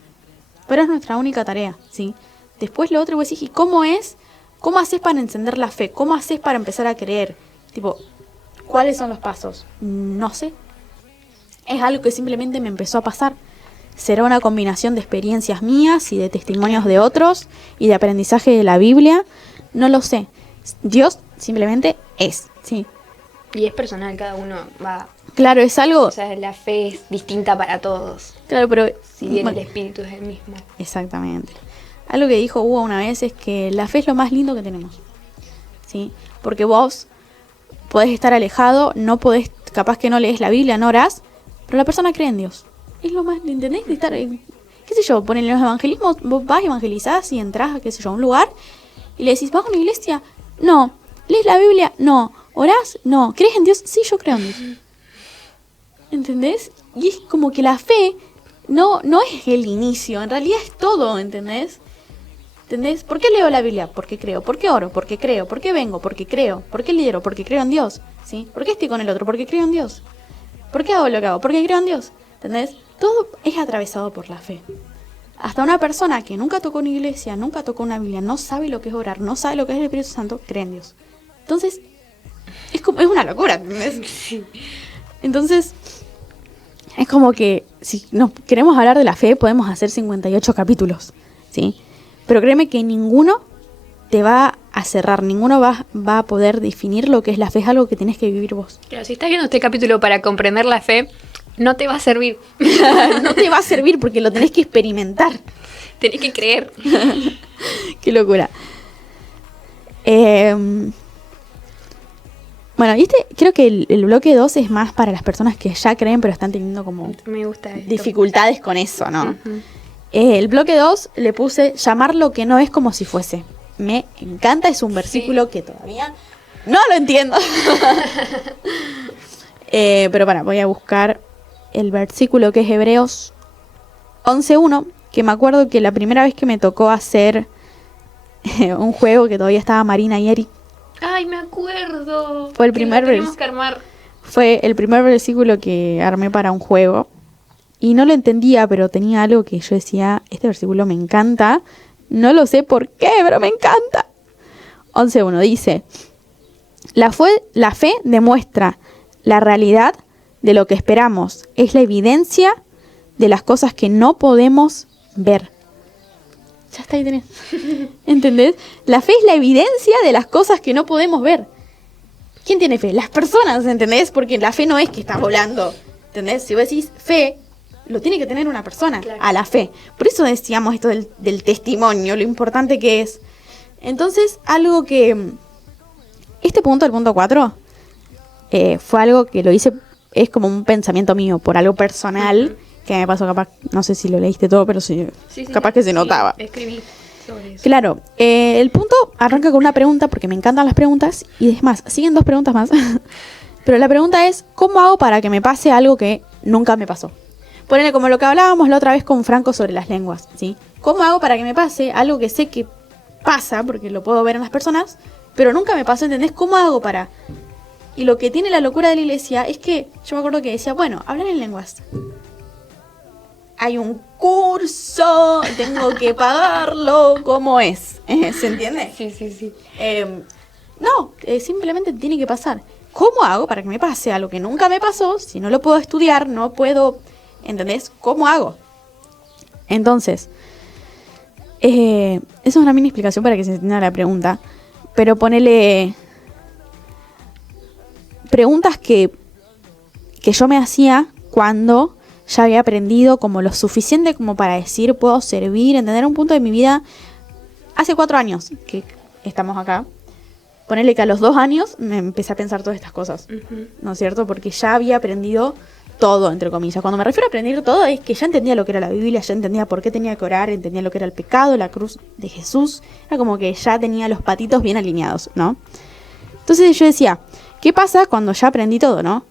Pero es nuestra única tarea, ¿sí? Después lo otro vos decís, ¿y cómo es? ¿Cómo haces para encender la fe? ¿Cómo haces para empezar a creer? Tipo, ¿cuáles son los pasos? No sé. Es algo que simplemente me empezó a pasar. Será una combinación de experiencias mías y de testimonios de otros y de aprendizaje de la Biblia. No lo sé. Dios simplemente es, ¿sí? Y es personal, cada uno va... Claro, es algo... O sea, la fe es distinta para todos. Claro, pero... Si bien bueno, el espíritu es el mismo. exactamente. Algo que dijo Hugo una vez es que la fe es lo más lindo que tenemos, ¿sí? Porque vos podés estar alejado, no podés, capaz que no lees la Biblia, no orás, pero la persona cree en Dios. Es lo más, ¿entendés? De estar, qué sé yo, ponen los evangelismos, vos vas, evangelizás y entras a, qué sé yo, a un lugar y le decís, ¿vas a una iglesia? No. ¿Lees la Biblia? No. ¿Orás? No. ¿Crees en Dios? Sí, yo creo en Dios. ¿Entendés? Y es como que la fe no es el inicio, en realidad es todo, ¿entendés? ¿Entendés? ¿Por qué leo la Biblia? Porque creo. ¿Por qué oro? Porque creo. ¿Por qué vengo? Porque creo. ¿Por qué lidero? Porque creo en Dios, ¿sí? ¿Por qué estoy con el otro? Porque creo en Dios. ¿Por qué hago lo que hago? Porque creo en Dios, ¿entendés? Todo es atravesado por la fe. Hasta una persona que nunca tocó una iglesia, nunca tocó una Biblia, no sabe lo que es orar, no sabe lo que es el Espíritu Santo, cree en Dios. Entonces, es una locura, ¿entendés? Sí. Entonces, es como que si nos queremos hablar de la fe, podemos hacer 58 capítulos, ¿sí? Pero créeme que ninguno te va a cerrar, ninguno va a poder definir lo que es la fe, es algo que tenés que vivir vos. Claro, si estás viendo este capítulo para comprender la fe, no te va a servir. No te va a servir porque lo tenés que experimentar. Tenés que creer. Qué locura. Bueno, y creo que el bloque 2 es más para las personas que ya creen, pero están teniendo como Me gusta esto. dificultades con eso, ¿no? Ujú. El bloque 2 le puse llamar lo que no es como si fuese. Me encanta, es un versículo que todavía no lo entiendo. Pero voy a buscar el versículo que es Hebreos 11:1, que me acuerdo que la primera vez que me tocó hacer un juego, que todavía estaba Marina y Eric, Ay, me acuerdo. Fue el Que primer lo teníamos que armar. fue el primer versículo que armé para un juego. Y no lo entendía, pero tenía algo que yo decía, este versículo me encanta. No lo sé por qué, pero me encanta. 11:1 dice, la fe demuestra la realidad de lo que esperamos. Es la evidencia de las cosas que no podemos ver. Ya está ahí tenés. ¿Entendés? La fe es la evidencia de las cosas que no podemos ver. ¿Quién tiene fe? Las personas, ¿entendés? Porque la fe no es que está volando. ¿Entendés? Si vos decís fe, lo tiene que tener una persona, Claro. a la fe. Por eso decíamos esto del testimonio, lo importante que es. Entonces, algo que... Este punto, el punto 4, fue algo que lo hice, es como un pensamiento mío, por algo personal, que me pasó capaz, no sé si lo leíste todo, pero sí, capaz que se notaba. Escribí sobre eso. Claro, el punto arranca con una pregunta, porque me encantan las preguntas, y es más, siguen 2 preguntas más. Pero la pregunta es, ¿cómo hago para que me pase algo que nunca me pasó? Ponele como lo que hablábamos la otra vez con Franco sobre las lenguas, ¿sí? ¿Cómo hago para que me pase algo que sé que pasa, porque lo puedo ver en las personas, pero nunca me pasó, ¿entendés? ¿Cómo hago para...? Y lo que tiene la locura de la iglesia es que yo me acuerdo que decía, bueno, hablar en lenguas. Hay un curso, tengo que pagarlo, ¿cómo es? ¿Se entiende? Sí. No, simplemente tiene que pasar. ¿Cómo hago para que me pase algo que nunca me pasó? Si no lo puedo estudiar, no puedo, ¿entendés? ¿Cómo hago? Entonces, esa es una mini explicación para que se entienda la pregunta. Pero ponele preguntas que yo me hacía cuando ya había aprendido como lo suficiente como para decir, puedo servir, entender un punto de mi vida. Hace 4 años que estamos acá. Ponele que a los 2 años me empecé a pensar todas estas cosas, ¿no es cierto? Porque ya había aprendido todo, entre comillas. Cuando me refiero a aprender todo es que ya entendía lo que era la Biblia, ya entendía por qué tenía que orar, entendía lo que era el pecado, la cruz de Jesús. Era como que ya tenía los patitos bien alineados, ¿no? Entonces yo decía, ¿qué pasa cuando ya aprendí todo, no?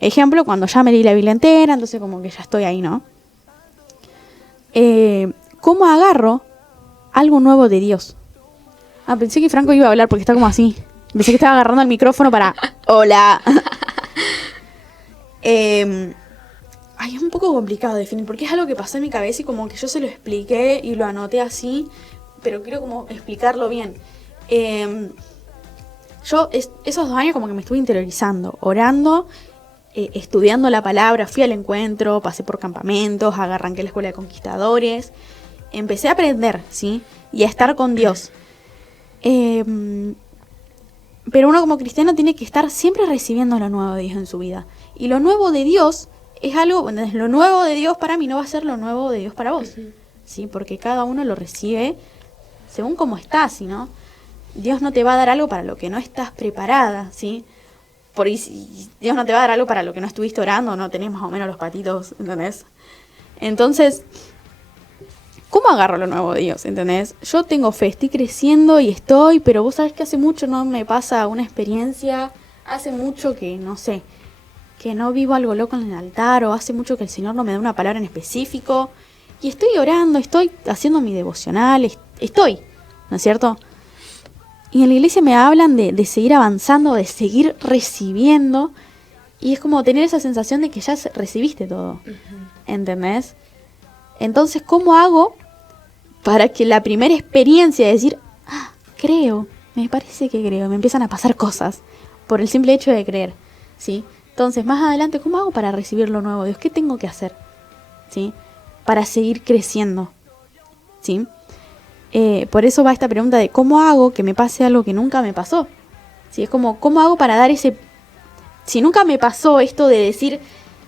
Ejemplo, cuando ya me leí la Biblia entera, entonces como que ya estoy ahí, ¿no? ¿Cómo agarro algo nuevo de Dios? Ah, pensé que Franco iba a hablar porque está como así. Pensé que estaba agarrando el micrófono para... ¡Hola! Es un poco complicado definir, porque es algo que pasó en mi cabeza y como que yo se lo expliqué y lo anoté así, pero quiero como explicarlo bien. Yo esos 2 años como que me estuve interiorizando, orando, estudiando la palabra, fui al encuentro, pasé por campamentos, arranqué la escuela de conquistadores, empecé a aprender, ¿sí? Y a estar con Dios. Pero uno como cristiano tiene que estar siempre recibiendo lo nuevo de Dios en su vida. Y lo nuevo de Dios es algo, lo nuevo de Dios para mí no va a ser lo nuevo de Dios para vos. ¿Sí? Porque cada uno lo recibe según cómo estás, ¿no? Dios no te va a dar algo para lo que no estás preparada, ¿sí? Por ahí, si Dios no te va a dar algo para lo que no estuviste orando, no tenés más o menos los patitos, ¿entendés? Entonces, ¿cómo agarro lo nuevo de Dios? ¿Entendés? Yo tengo fe, estoy creciendo y pero vos sabés que hace mucho no me pasa una experiencia, hace mucho que, no sé, que no vivo algo loco en el altar, o hace mucho que el Señor no me da una palabra en específico, y estoy orando, estoy haciendo mi devocional, ¿no es cierto? Y en la iglesia me hablan de seguir avanzando, de seguir recibiendo, y es como tener esa sensación de que ya recibiste todo, ¿entendés? Entonces, ¿cómo hago para que la primera experiencia de decir, creo, me parece que creo, me empiezan a pasar cosas por el simple hecho de creer, ¿sí? Entonces, más adelante, ¿cómo hago para recibir lo nuevo de Dios? ¿Qué tengo que hacer? ¿Sí? Para seguir creciendo, ¿sí? Por eso va esta pregunta de ¿cómo hago que me pase algo que nunca me pasó? ¿Sí? Es como, ¿cómo hago para dar ese... Si nunca me pasó esto de decir,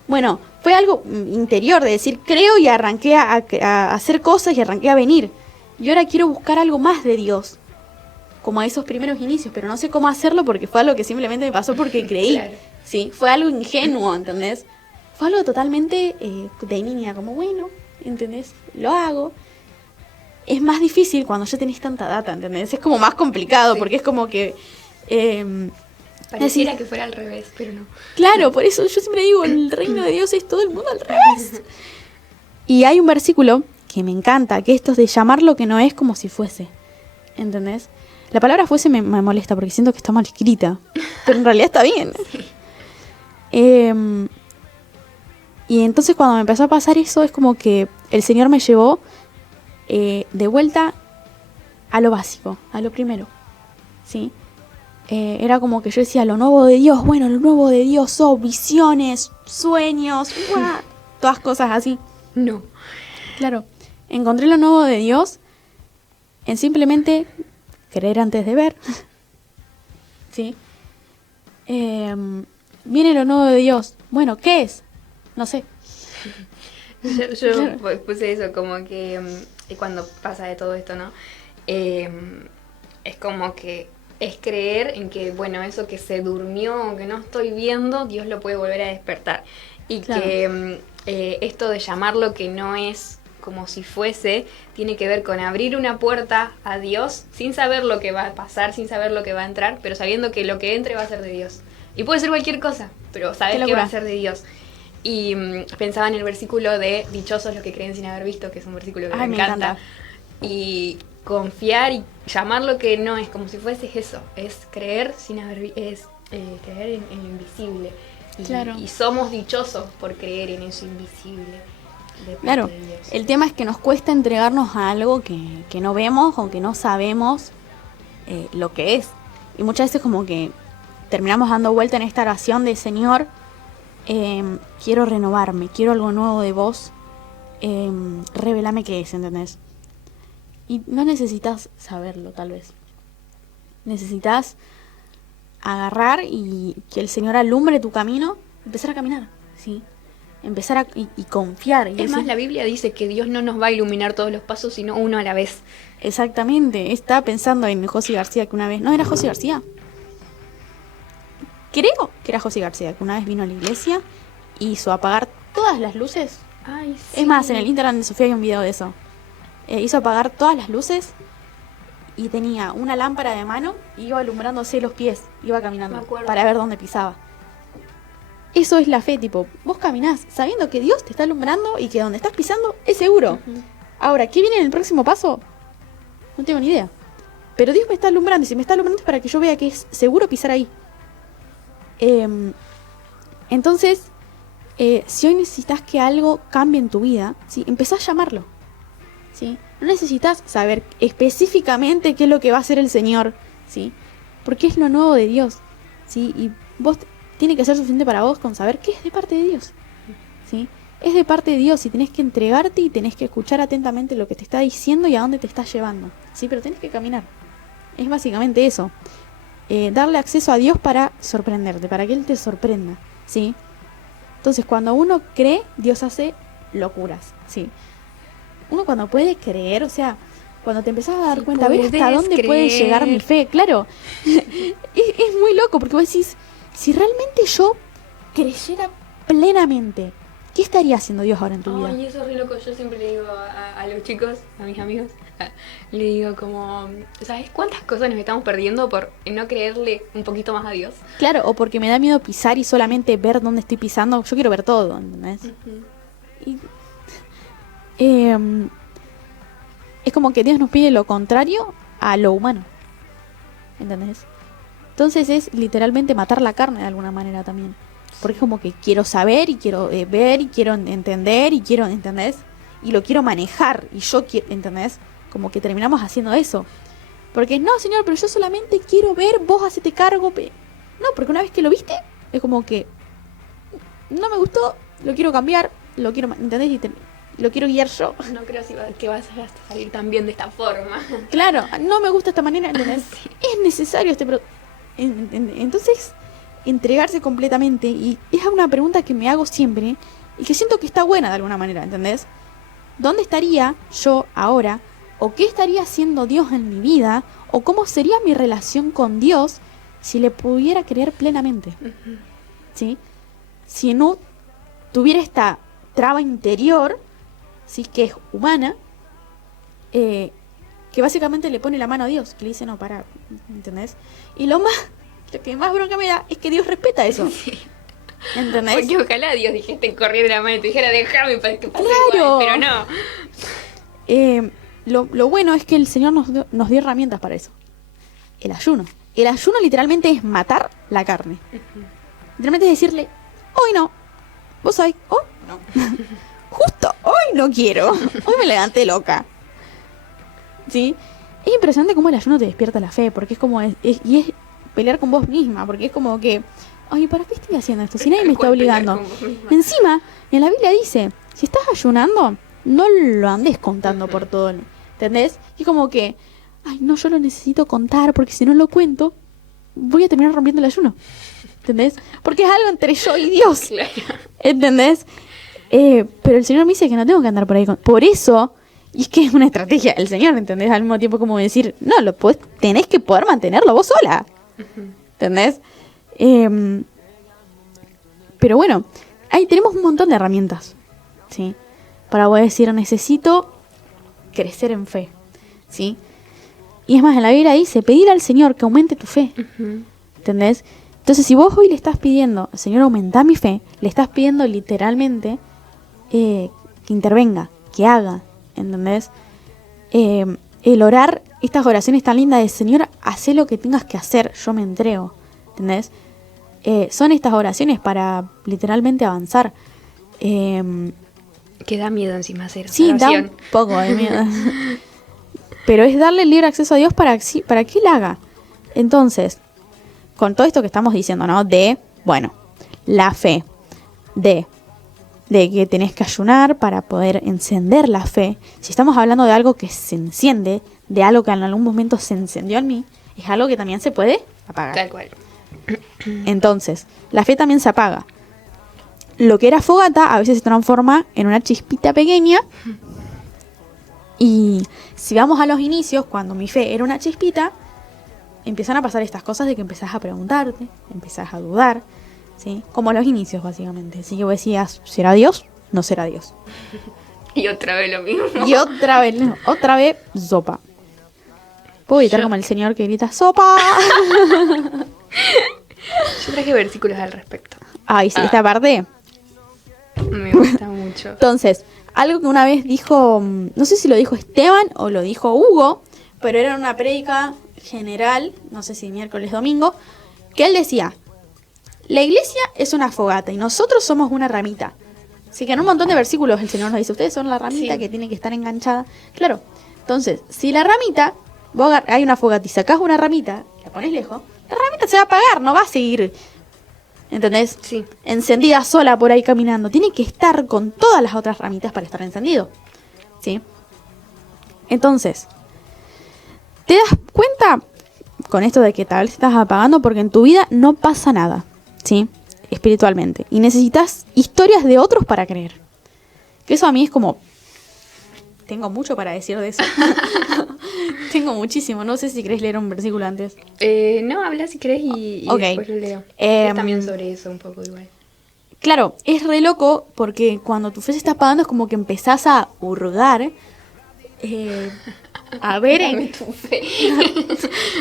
bueno, fue algo interior, de decir, creo y arranqué a hacer cosas y arranqué a venir. Y ahora quiero buscar algo más de Dios. como a esos primeros inicios, pero no sé cómo hacerlo porque fue algo que simplemente me pasó porque creí. Claro. Sí, fue algo ingenuo, ¿entendés? Fue algo totalmente de niña, como bueno, ¿entendés? Lo hago. Es más difícil cuando ya tenés tanta data, ¿entendés? Es como más complicado Sí. porque es como que... Pareciera decís, que fuera al revés, pero no. claro, por eso yo siempre digo, el reino de Dios es todo el mundo al revés. Y hay un versículo que me encanta, que esto es de llamar lo que no es como si fuese. ¿Entendés? La palabra fuese me molesta porque siento que está mal escrita, pero en realidad está bien. Y entonces cuando me empezó a pasar eso, es como que el Señor me llevó de vuelta a lo básico, a lo primero. ¿Sí? Era como que yo decía, lo nuevo de Dios, bueno, lo nuevo de Dios, visiones, sueños, ¡guau! Todas cosas así. No. Claro, encontré lo nuevo de Dios en simplemente creer antes de ver. ¿Sí? Viene lo nuevo de Dios. Bueno, ¿qué es? No sé. Yo Claro. puse eso, como que cuando pasa de todo esto, ¿no? Es como que es creer en que, bueno, eso que se durmió, que no estoy viendo, Dios lo puede volver a despertar. Y Claro. que esto de llamarlo que no es como si fuese, tiene que ver con abrir una puerta a Dios sin saber lo que va a pasar, sin saber lo que va a entrar, pero sabiendo que lo que entre va a ser de Dios. Y puede ser cualquier cosa, pero sabes que va a ser de Dios. Y pensaba en el versículo de dichosos los que creen sin haber visto, que es un versículo que Ay, me me encanta. encanta. Y confiar y llamar lo que no es como si fuese eso, es creer sin haber es creer en lo invisible. Y, Claro. y somos dichosos por creer en eso invisible. De parte Claro, de Dios. el tema es que nos cuesta entregarnos a algo que no vemos o que no sabemos lo que es. Y muchas veces como que terminamos dando vuelta en esta oración de Señor, quiero renovarme, quiero algo nuevo de vos, revelame qué es, ¿entendés? Y no necesitas saberlo, tal vez. Necesitas agarrar y que el Señor alumbre tu camino, empezar a caminar, ¿sí? Empezar a y confiar. Y Es más, decir, la Biblia dice que Dios no nos va a iluminar todos los pasos, sino uno a la vez. exactamente, estaba pensando en José García que una vez... ¿No era José García? Creo que era José García, que una vez vino a la iglesia y hizo apagar todas las luces. Ay, Es más, en el Instagram de Sofía hay un video de eso. Hizo apagar todas las luces y tenía una lámpara de mano y iba alumbrándose los pies, iba caminando Me acuerdo. para ver dónde pisaba. Eso es la fe, tipo, vos caminás sabiendo que Dios te está alumbrando y que donde estás pisando es seguro. Ujú. Ahora, ¿qué viene en el próximo paso? No tengo ni idea. Pero Dios me está alumbrando y si me está alumbrando es para que yo vea que es seguro pisar ahí. Entonces, si hoy necesitas que algo cambie en tu vida, ¿sí? Empezá a llamarlo. ¿Sí? No necesitas saber específicamente qué es lo que va a hacer el Señor, ¿sí? Porque es lo nuevo de Dios, ¿sí? Y vos tiene que ser suficiente para vos con saber que es de parte de Dios, ¿sí? Es de parte de Dios y tenés que entregarte y tenés que escuchar atentamente lo que te está diciendo y a dónde te está llevando, ¿sí? Pero tenés que caminar. Es básicamente eso. Darle acceso a Dios para sorprenderte, para que Él te sorprenda, ¿sí? Entonces, cuando uno cree, Dios hace locuras, ¿sí? Uno cuando puede creer, o sea, cuando te empezás a dar Si cuenta, ¿ves hasta puedes dónde puede creer. llegar mi fe? Claro, es muy loco porque vos decís, si realmente yo creyera plenamente, ¿qué estaría haciendo Dios ahora en tu vida? Ay, eso es re loco. Yo siempre le digo a los chicos, a mis amigos, le digo como, ¿sabes cuántas cosas nos estamos perdiendo por no creerle un poquito más a Dios? Claro, o porque me da miedo pisar y solamente ver dónde estoy pisando. Yo quiero ver todo, ¿entendés? Y, es como que Dios nos pide lo contrario a lo humano, ¿entendés? Entonces es literalmente matar la carne de alguna manera también. Porque es como que quiero saber y quiero ver y quiero entender y quiero, ¿entendés? Y lo quiero manejar y yo quiero, ¿entendés? Como que terminamos haciendo eso. Porque no, Señor, pero yo solamente quiero ver, vos hacete cargo. No, porque una vez que lo viste, es como que no me gustó, lo quiero cambiar, lo quiero, ¿entendés? Y lo quiero guiar yo. No creo que vas a salir tan bien de esta forma. Claro, no me gusta esta manera, ¿entendés? Es necesario entonces, entregarse completamente. Y es una pregunta que me hago siempre y que siento que está buena de alguna manera, ¿entendés? ¿Dónde estaría yo ahora o qué estaría haciendo Dios en mi vida, o cómo sería mi relación con Dios si le pudiera creer plenamente. ¿Sí? Si no tuviera esta traba interior, ¿sí? Que es humana, que básicamente le pone la mano a Dios, que le dice, no, para, ¿entendés? Y lo que más bronca me da es que Dios respeta eso. Sí. ¿Entendés? Porque ojalá Dios dijiste corriendo la mano y te dijera, déjame para que pase Claro. igual, pero no. Lo bueno es que el Señor nos dio herramientas para eso. El ayuno. El ayuno literalmente es matar la carne. Literalmente es decirle, hoy no. Vos sabés, hoy no. Justo hoy no quiero. Hoy me levanté loca. ¿Sí? Es impresionante cómo el ayuno te despierta la fe, porque es como y es pelear con vos misma, porque es como que, ay, ¿para qué estoy haciendo esto? Si nadie me está obligando. Encima, en la Biblia dice, si estás ayunando, no lo andes contando por todo, ¿entendés? Y como que, ay, no, yo lo necesito contar, porque si no lo cuento, voy a terminar rompiendo el ayuno, ¿entendés? Porque es algo entre yo y Dios, Claro. ¿entendés? Pero el Señor me dice que no tengo que andar por ahí. Por eso, y es que es una estrategia del Señor, ¿entendés? Al mismo tiempo como decir, no, tenés que poder mantenerlo vos sola, ¿entendés? Pero bueno, ahí tenemos un montón de herramientas, ¿sí? Para poder decir, necesito crecer en fe, ¿sí? Y es más, en la Biblia dice, pedir al Señor que aumente tu fe, ¿entendés? Entonces, si vos hoy le estás pidiendo, Señor, aumenta mi fe, le estás pidiendo literalmente que intervenga, que haga, ¿entendés? El orar estas oraciones tan lindas de Señor, hacé lo que tengas que hacer, yo me entrego, ¿entendés? Son estas oraciones para literalmente avanzar. Que da miedo encima hacer Sí, da oración. un poco de miedo. Pero es darle libre acceso a Dios para que Él haga. Entonces, con todo esto que estamos diciendo, ¿no? De, bueno, la fe, de que tenés que ayunar para poder encender la fe. Si estamos hablando de algo que se enciende, de algo que en algún momento se encendió en mí, es algo que también se puede apagar. Tal cual. Entonces, la fe también se apaga. Lo que era fogata a veces se transforma en una chispita pequeña. Y si vamos a los inicios, cuando mi fe era una chispita, empiezan a pasar estas cosas de que empezás a preguntarte, empezás a dudar, ¿sí? Como los inicios, básicamente. Así que vos decías, ¿será Dios? No será Dios. Y otra vez lo mismo. Y otra vez, sopa. Puedo gritar como el señor que grita, ¡sopa! Yo traje versículos al respecto. Ay, sí, esta parte. Me gusta mucho. Entonces, algo que una vez dijo, no sé si lo dijo Esteban o lo dijo Hugo, pero era una prédica general, no sé si miércoles, domingo, que él decía, la iglesia es una fogata y nosotros somos una ramita. Así que en un montón de versículos el Señor nos dice, ustedes son la ramita Sí. que tiene que estar enganchada. Claro, entonces, si la ramita, hay una fogata y sacás una ramita, la pones lejos, la ramita se va a apagar, no va a seguir, ¿entendés? Sí. Encendida sola por ahí caminando. Tiene que estar con todas las otras ramitas para estar encendido, ¿sí? Entonces, ¿te das cuenta con esto de que tal vez estás apagando porque en tu vida no pasa nada, ¿sí? Espiritualmente. Y necesitas historias de otros para creer. Que eso a mí es como... Tengo mucho para decir de eso. Tengo muchísimo. No sé si querés leer un versículo antes. No, habla si querés y Ok. después lo leo. Em, Es también sobre eso un poco igual. Claro, es re loco porque cuando tu fe se está apagando es como que empezás a hurgar. A ver Dame tu fe.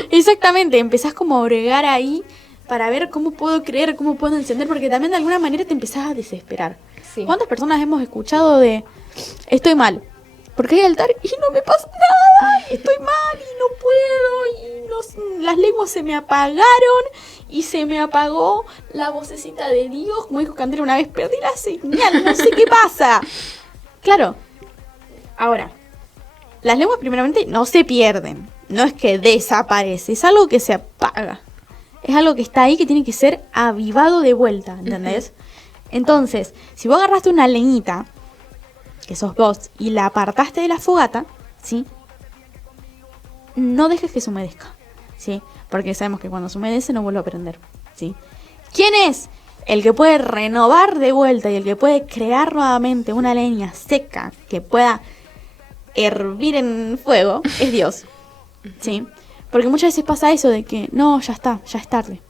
Exactamente, empezás como a bregar ahí para ver cómo puedo creer, cómo puedo encender, porque también de alguna manera te empezás a desesperar. Sí. ¿Cuántas personas hemos escuchado de estoy mal? Porque hay altar y no me pasa nada, estoy mal y no puedo, y las lenguas se me apagaron y se me apagó la vocecita de Dios, como dijo Candela una vez, perdí la señal, no sé qué pasa. Claro, ahora, las lenguas primeramente no se pierden, no es que desaparece, es algo que se apaga. Es algo que está ahí que tiene que ser avivado de vuelta, ¿entendés? Entonces, si vos agarraste una leñita, que sos vos, y la apartaste de la fogata, ¿sí? No dejes que se humedezca, ¿sí? Porque sabemos que cuando se humedece no vuelve a prender, ¿sí? ¿Quién es el que puede renovar de vuelta y el que puede crear nuevamente una leña seca que pueda hervir en fuego es Dios, ¿sí? Porque muchas veces pasa eso de que, no, ya está, ya es tarde.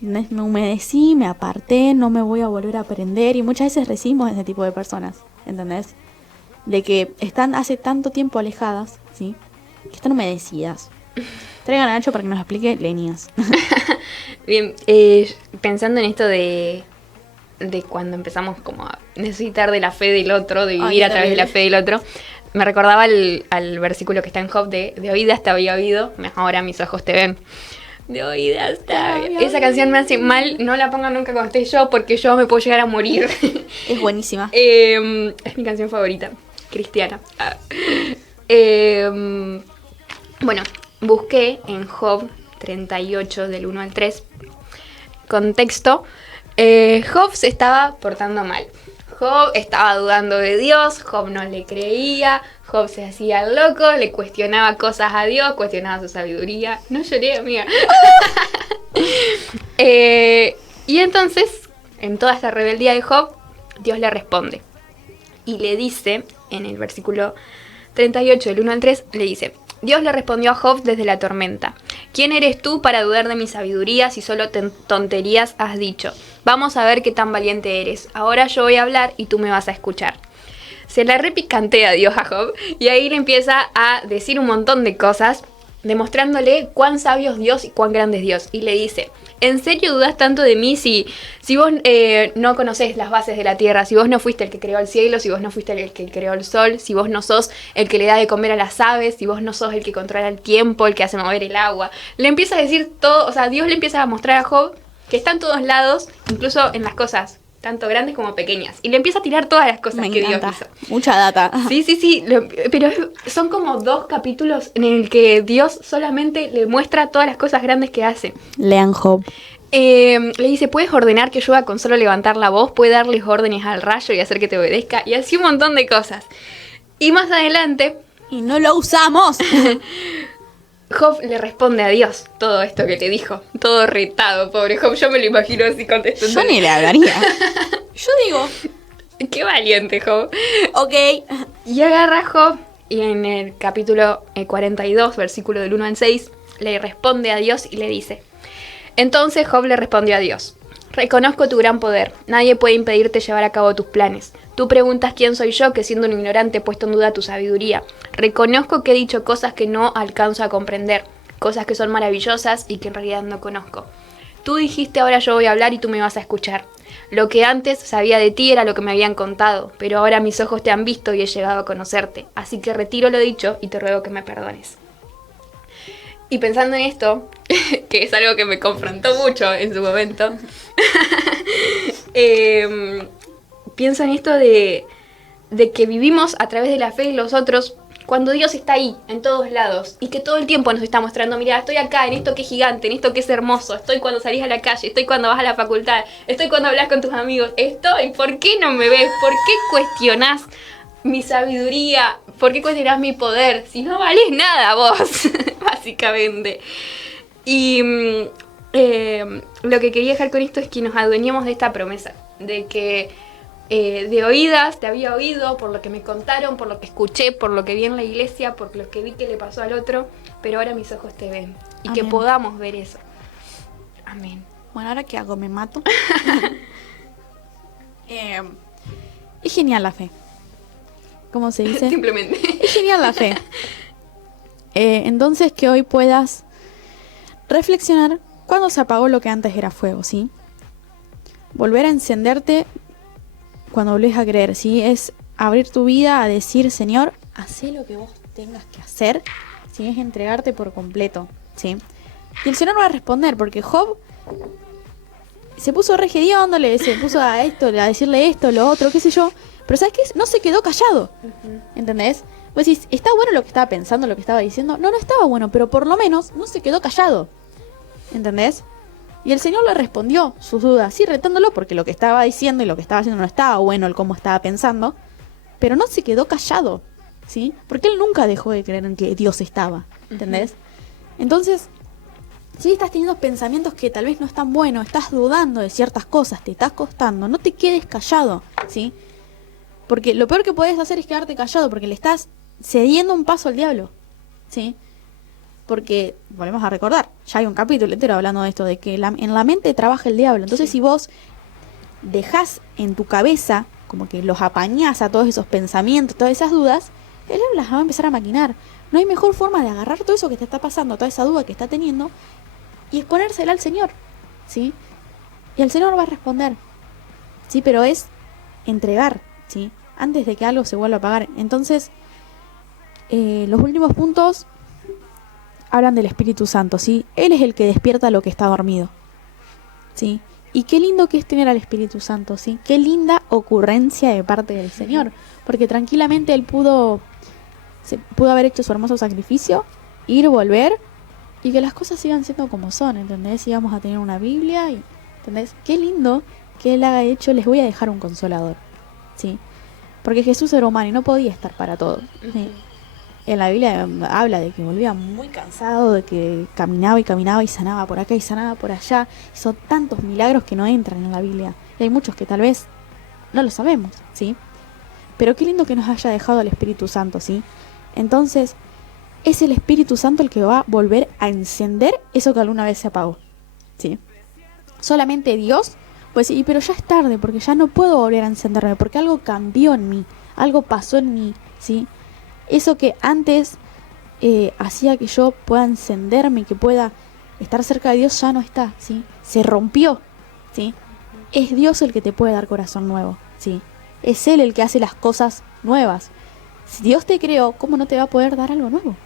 Me humedecí, me aparté, no me voy a volver a aprender. Y muchas veces recibimos ese tipo de personas, ¿entendés? De que están hace tanto tiempo alejadas, ¿sí? Que están humedecidas. Traigan a Nacho para que nos explique líneas. Bien, pensando en esto de cuando empezamos como a necesitar de la fe del otro, de vivir a través de la fe del otro, me recordaba al versículo que está en Job de oídas te había oído, ahora mis ojos te ven. De oídas te había. Esa canción me hace mal, no la pongan nunca cuando esté yo, porque yo me puedo llegar a morir. Es buenísima. Es mi canción favorita, cristiana. Bueno, busqué en Job 38 del 1 al 3, contexto. Job se estaba portando mal. Job estaba dudando de Dios, Job no le creía, Job se hacía loco, le cuestionaba cosas a Dios, cuestionaba su sabiduría. No lloré, amiga. Y entonces, en toda esta rebeldía de Job, Dios le responde. Y le dice, en el versículo 38 del 1 al 3, le dice: Dios le respondió a Job desde la tormenta: ¿Quién eres tú para dudar de mi sabiduría si solo tonterías has dicho? Vamos a ver qué tan valiente eres. Ahora yo voy a hablar y tú me vas a escuchar. Se la repicantea Dios a Job y ahí le empieza a decir un montón de cosas, demostrándole cuán sabio es Dios y cuán grande es Dios. Y le dice: ¿en serio dudas tanto de mí si vos no conocés las bases de la tierra? Si vos no fuiste el que creó el cielo, si vos no fuiste el que creó el sol, si vos no sos el que le da de comer a las aves, si vos no sos el que controla el tiempo, el que hace mover el agua. Le empieza a decir todo, o sea, Dios le empieza a mostrar a Job que está en todos lados, incluso en las cosas tanto grandes como pequeñas. Y le empieza a tirar todas las cosas que Dios hizo. Mucha data. Sí. Pero son como 2 capítulos en el que Dios solamente le muestra todas las cosas grandes que hace. Lean Job. Le dice: ¿puedes ordenar que llueva con solo levantar la voz? ¿Puede darles órdenes al rayo y hacer que te obedezca? Y así un montón de cosas. Y más adelante... Y no lo usamos. Job le responde a Dios todo esto que le dijo. Todo retado, pobre Job. Yo me lo imagino así contestando. Yo ni le hablaría. Yo digo... Qué valiente, Job. Ok. Y agarra Job y en el capítulo 42, versículo del 1 al 6, le responde a Dios y le dice: entonces Job le respondió a Dios: reconozco tu gran poder. Nadie puede impedirte llevar a cabo tus planes. Tú preguntas quién soy yo, que siendo un ignorante he puesto en duda tu sabiduría. Reconozco que he dicho cosas que no alcanzo a comprender, cosas que son maravillosas y que en realidad no conozco. Tú dijiste: ahora yo voy a hablar y tú me vas a escuchar. Lo que antes sabía de ti era lo que me habían contado, pero ahora mis ojos te han visto y he llegado a conocerte. Así que retiro lo dicho y te ruego que me perdones. Y pensando en esto, que es algo que me confrontó mucho en su momento, pienso en esto de que vivimos a través de la fe de los otros cuando Dios está ahí, en todos lados, y que todo el tiempo nos está mostrando: mira, estoy acá, en esto que es gigante, en esto que es hermoso, estoy cuando salís a la calle, estoy cuando vas a la facultad, estoy cuando hablas con tus amigos, estoy, ¿por qué no me ves? ¿Por qué cuestionás mi sabiduría? ¿Por qué cuestionás mi poder? Si no valés nada vos, básicamente. Y lo que quería dejar con esto es que nos adueñemos de esta promesa, de que de oídas te había oído, por lo que me contaron, por lo que escuché, por lo que vi en la iglesia, por lo que vi que le pasó al otro, pero ahora mis ojos te ven. Y amén. Que podamos ver eso. Amén. Bueno, ¿ahora qué hago? ¿Me mato? Es genial la fe. ¿Cómo se dice? Simplemente. Es genial la fe. Entonces que hoy puedas reflexionar cuando se apagó lo que antes era fuego, ¿sí? Volver a encenderte cuando volvés a creer, ¿sí? Es abrir tu vida a decir: Señor, hacé lo que vos tengas que hacer, ¿sí? Es entregarte por completo, ¿sí? Y el Señor va a responder, porque Job se puso regediondo, se puso a decirle esto, lo otro, qué sé yo, pero ¿sabes qué? No se quedó callado, ¿entendés? Vos decís: ¿está bueno lo que estaba pensando, lo que estaba diciendo? No estaba bueno, pero por lo menos no se quedó callado, ¿entendés? Y el Señor le respondió sus dudas, sí, retándolo, porque lo que estaba diciendo y lo que estaba haciendo no estaba bueno, el cómo estaba pensando, pero no se quedó callado, ¿sí? Porque él nunca dejó de creer en que Dios estaba, ¿entendés? Entonces, si estás teniendo pensamientos que tal vez no están buenos, estás dudando de ciertas cosas, te estás costando, no te quedes callado, ¿sí? Porque lo peor que puedes hacer es quedarte callado, porque le estás cediendo un paso al diablo, ¿sí? Porque, volvemos a recordar, ya hay un capítulo entero hablando de esto, de que en la mente trabaja el diablo. Entonces, si vos dejás en tu cabeza, como que los apañás a todos esos pensamientos, todas esas dudas, el diablo las va a empezar a maquinar. No hay mejor forma de agarrar todo eso que te está pasando, toda esa duda que está teniendo, y exponérsela al Señor, ¿sí? Y el Señor va a responder, ¿sí? Pero es entregar, ¿sí? Antes de que algo se vuelva a apagar. Entonces, los últimos puntos hablan del Espíritu Santo, ¿sí? Él es el que despierta lo que está dormido, ¿sí? Y qué lindo que es tener al Espíritu Santo, ¿sí? Qué linda ocurrencia de parte del Señor, porque tranquilamente Él pudo haber hecho su hermoso sacrificio, ir, volver, y que las cosas sigan siendo como son, ¿entendés? Y vamos a tener una Biblia, y, ¿entendés? Qué lindo que Él haga hecho, les voy a dejar un consolador, ¿sí? Porque Jesús era humano y no podía estar para todo, ¿sí? En la Biblia habla de que volvía muy cansado, de que caminaba y sanaba por acá y sanaba por allá. Hizo tantos milagros que no entran en la Biblia. Y hay muchos que tal vez no lo sabemos, ¿sí? Pero qué lindo que nos haya dejado el Espíritu Santo, ¿sí? Entonces, es el Espíritu Santo el que va a volver a encender eso que alguna vez se apagó, ¿sí? Solamente Dios, pues sí, pero ya es tarde, porque ya no puedo volver a encenderme, porque algo cambió en mí, algo pasó en mí, ¿sí? Eso que antes hacía que yo pueda encenderme, que pueda estar cerca de Dios, ya no está, ¿sí? Se rompió, ¿sí? Es Dios el que te puede dar corazón nuevo, ¿sí? Es Él el que hace las cosas nuevas. Si Dios te creó, ¿cómo no te va a poder dar algo nuevo?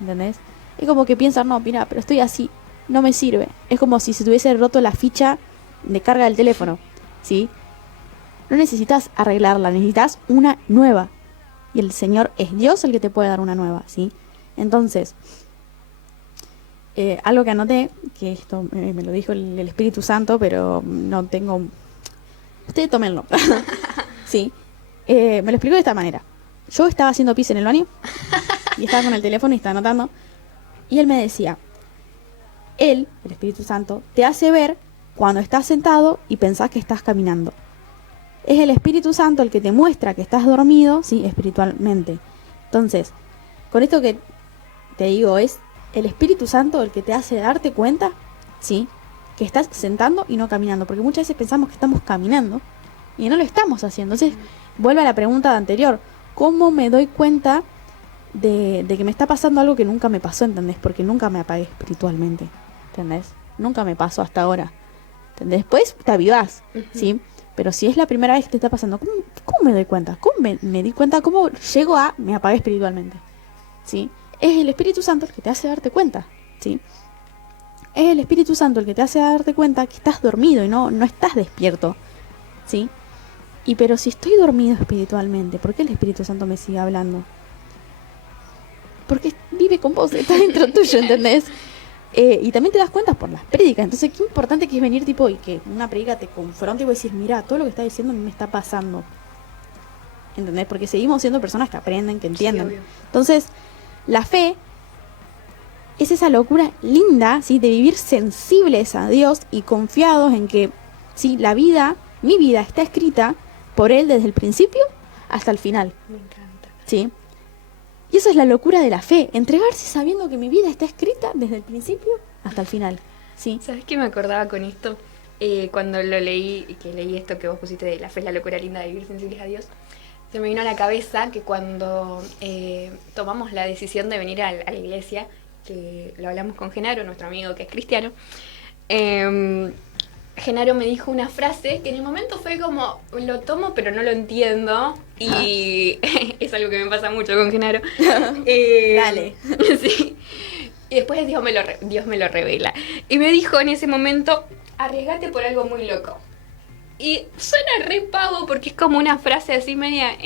¿Entendés? Es como que piensas, no, mira, pero estoy así, no me sirve. Es como si se tuviese roto la ficha de carga del teléfono, ¿sí? No necesitas arreglarla, necesitas una nueva. Y el Señor es Dios el que te puede dar una nueva, ¿sí? Entonces, algo que anoté, que esto me lo dijo el Espíritu Santo, pero no tengo... Ustedes tómenlo. Sí. Me lo explicó de esta manera. Yo estaba haciendo pis en el baño y estaba con el teléfono y estaba anotando. Y él me decía, Él, el Espíritu Santo, te hace ver cuando estás sentado y pensás que estás caminando. Es el Espíritu Santo el que te muestra que estás dormido, sí, espiritualmente. Entonces, con esto que te digo, es el Espíritu Santo el que te hace darte cuenta, sí, que estás sentando y no caminando. Porque muchas veces pensamos que estamos caminando y no lo estamos haciendo. Entonces, vuelve a la pregunta anterior. ¿Cómo me doy cuenta de que me está pasando algo que nunca me pasó, ¿entendés? Porque nunca me apagué espiritualmente, ¿entendés? Nunca me pasó hasta ahora, ¿entendés? Después te avivás, ¿sí? Pero si es la primera vez que te está pasando, ¿cómo me doy cuenta? ¿Cómo me di cuenta? ¿Cómo llego a me apagué espiritualmente? ¿Sí? Es el Espíritu Santo el que te hace darte cuenta, ¿sí? Es el Espíritu Santo el que te hace darte cuenta que estás dormido y no estás despierto, ¿sí? Y pero si estoy dormido espiritualmente, ¿por qué el Espíritu Santo me sigue hablando? Porque vive con vos, está dentro tuyo, ¿entendés? Y también te das cuenta por las prédicas. Entonces, qué importante que es venir tipo y que una prédica te confronte y vos decís, mira, todo lo que está diciendo a mí me está pasando. ¿Entendés? Porque seguimos siendo personas que aprenden, que entienden. Sí, entonces, la fe es esa locura linda, ¿sí? De vivir sensibles a Dios y confiados en que, ¿sí? La vida, mi vida está escrita por Él desde el principio hasta el final. Me encanta. ¿Sí? Y eso es la locura de la fe, entregarse sabiendo que mi vida está escrita desde el principio hasta el final, ¿sí? ¿Sabes qué me acordaba con esto? Cuando lo leí, que leí esto que vos pusiste de la fe es la locura linda de vivir sensibles a Dios, se me vino a la cabeza que cuando tomamos la decisión de venir a la iglesia, que lo hablamos con Genaro, nuestro amigo que es cristiano, Genaro me dijo una frase que en el momento fue como, lo tomo pero no lo entiendo, y es algo que me pasa mucho con Genaro. Dale. Sí. Y después Dios me lo revela. Y me dijo en ese momento, arriesgate por algo muy loco. Y suena re pavo porque es como una frase así media,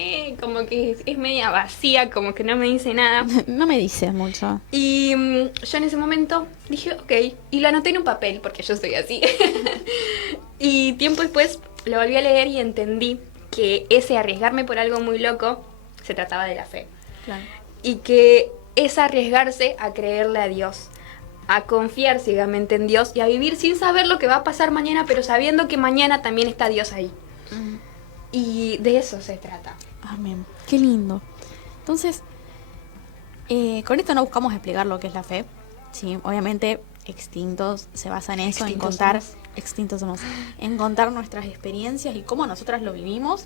como que es media vacía, como que no me dice nada. No me dice mucho. Y yo en ese momento dije, ok, y lo anoté en un papel porque yo soy así. Y tiempo después lo volví a leer y entendí que ese arriesgarme por algo muy loco se trataba de la fe. Claro. Y que es arriesgarse a creerle a Dios, a confiar ciegamente en Dios y a vivir sin saber lo que va a pasar mañana, pero sabiendo que mañana también está Dios ahí. Y de eso se trata. Amén. Qué lindo. Entonces, Con esto no buscamos explicar lo que es la fe. Sí, obviamente Extintos se basa en eso, en contar... Extintos somos. En contar nuestras experiencias y cómo nosotras lo vivimos.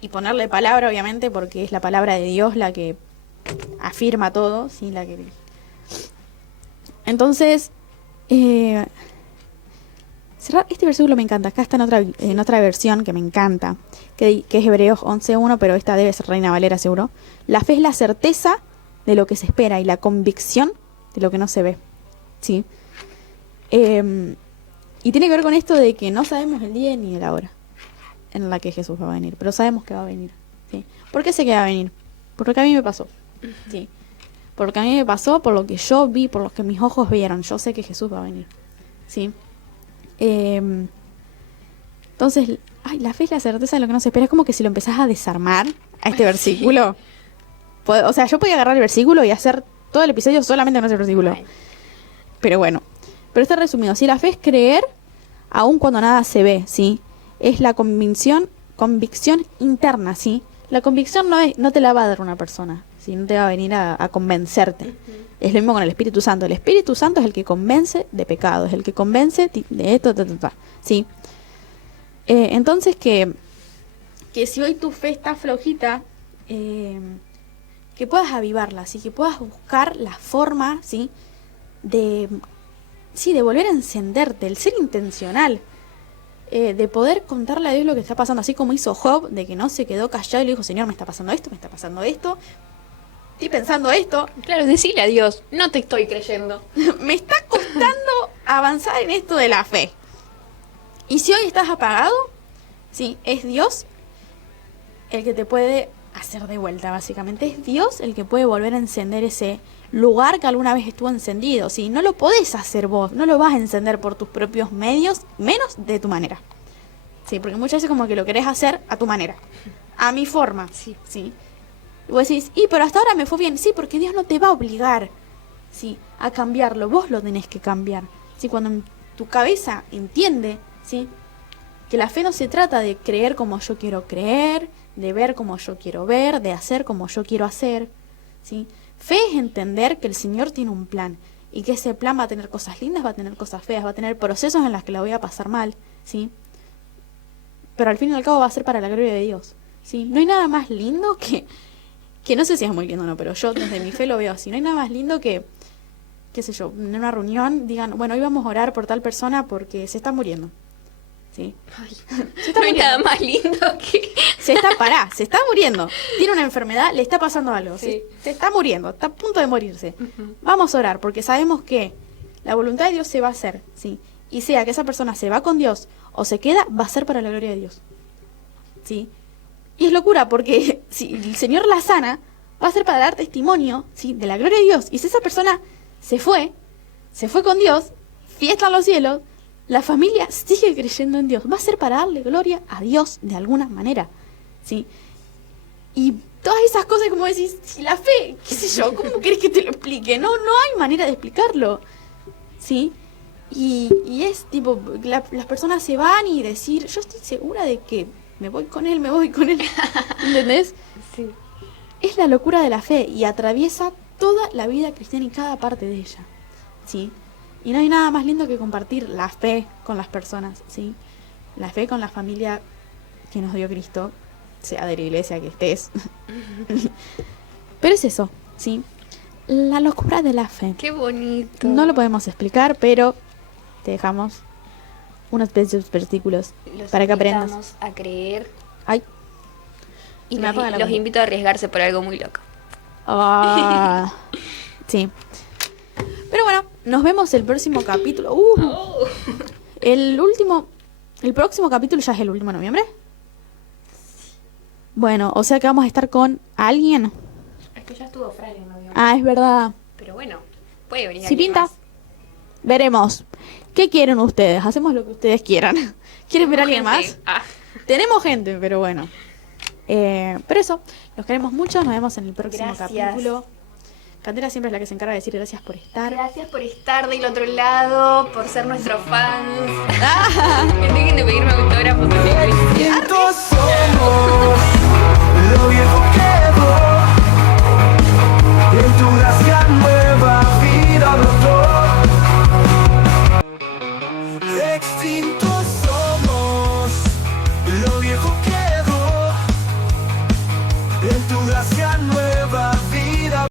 Y ponerle palabra, obviamente, porque es la palabra de Dios la que afirma todo, ¿sí? La que... Entonces, este versículo me encanta. Acá está en otra versión que me encanta, que es Hebreos 11:1, pero esta debe ser Reina Valera seguro. La fe es la certeza de lo que se espera y la convicción de lo que no se ve. ¿Sí? Y tiene que ver con esto de que no sabemos el día ni la hora en la que Jesús va a venir, pero sabemos que va a venir. ¿Sí? ¿Por qué sé que va a venir? Porque a mí me pasó. ¿Sí? Porque a mí me pasó, por lo que yo vi, por lo que mis ojos vieron. Yo sé que Jesús va a venir. ¿Sí? Entonces, la fe es la certeza de lo que no se espera. Es como que si lo empezás a desarmar a este versículo. O sea, yo podía agarrar el versículo y hacer todo el episodio solamente con ese versículo. Pero bueno. Pero está resumido. Si la fe es creer, aun cuando nada se ve, ¿sí? Es la convicción interna, ¿sí? La convicción no te la va a dar una persona, ¿sí? No te va a venir a convencerte. Es lo mismo con el Espíritu Santo. El Espíritu Santo es el que convence de pecado, es el que convence de esto, ¿sí? Entonces que si hoy tu fe está flojita, que puedas avivarla, ¿sí? Que puedas buscar la forma, ¿sí? De volver a encenderte, el ser intencional, de poder contarle a Dios lo que está pasando, así como hizo Job, de que no se quedó callado y le dijo, Señor, me está pasando esto, estoy pensando esto. Claro, decirle a Dios, no te estoy creyendo. Me está costando avanzar en esto de la fe. Y si hoy estás apagado, sí, es Dios el que te puede hacer de vuelta, básicamente. Es Dios el que puede volver a encender ese lugar que alguna vez estuvo encendido. ¿Sí? No lo podés hacer vos, no lo vas a encender por tus propios medios, menos de tu manera. Sí, porque muchas veces como que lo querés hacer a tu manera, a mi forma. Sí. ¿Sí? Y vos decís, pero hasta ahora me fue bien. Sí, porque Dios no te va a obligar, ¿sí? A cambiarlo, vos lo tenés que cambiar. ¿Sí? Cuando tu cabeza entiende, ¿sí? Que la fe no se trata de creer como yo quiero creer, de ver como yo quiero ver, de hacer como yo quiero hacer, ¿sí? Fe es entender que el Señor tiene un plan y que ese plan va a tener cosas lindas, va a tener cosas feas, va a tener procesos en los que la voy a pasar mal, ¿sí? Pero al fin y al cabo va a ser para la gloria de Dios, ¿sí? No hay nada más lindo que no sé si es muy lindo o no, pero yo desde mi fe lo veo así. No hay nada más lindo que, qué sé yo, en una reunión digan, bueno, hoy vamos a orar por tal persona porque se está muriendo. ¿Sí? No hay nada más lindo que... Se está muriendo. Tiene una enfermedad, le está pasando algo. Sí. Se está muriendo, está a punto de morirse. Vamos a orar porque sabemos que la voluntad de Dios se va a hacer, ¿sí? Y sea que esa persona se va con Dios o se queda, va a ser para la gloria de Dios. ¿Sí? Y es locura porque si el Señor la sana, va a ser para dar testimonio, ¿sí? De la gloria de Dios. Y si esa persona se fue con Dios, fiesta en los cielos, la familia sigue creyendo en Dios. Va a ser para darle gloria a Dios de alguna manera, ¿sí? Y todas esas cosas, como decís, si la fe, qué sé yo, ¿cómo querés que te lo explique? No hay manera de explicarlo, ¿sí? Y es tipo, las personas se van y decir, yo estoy segura de que me voy con él, ¿entendés? Sí. Es la locura de la fe y atraviesa toda la vida cristiana y cada parte de ella, ¿sí? Y no hay nada más lindo que compartir la fe con las personas, ¿sí? La fe con la familia que nos dio Cristo, sea de la iglesia que estés. Pero es eso, ¿sí? La locura de la fe. Qué bonito. No lo podemos explicar, pero te dejamos unos bellos versículos para que aprendas. Los invitamos a creer. Ay. Y los invito a arriesgarse por algo muy loco. Sí. Pero bueno, nos vemos el próximo capítulo. El próximo capítulo ya es el último de noviembre. Bueno, o sea que vamos a estar con alguien. Es que ya estuvo Fran en noviembre. Es verdad. Pero bueno, puede venir. Si pinta, más. Veremos. ¿Qué quieren ustedes? Hacemos lo que ustedes quieran. ¿Quieren ver a alguien más? Tenemos gente, pero bueno. Pero eso, los queremos mucho. Nos vemos en el próximo capítulo. Candela siempre es la que se encarga de decir gracias por estar. Gracias por estar del otro lado, por ser nuestros fans. Que dejen de pedirme autógrafos.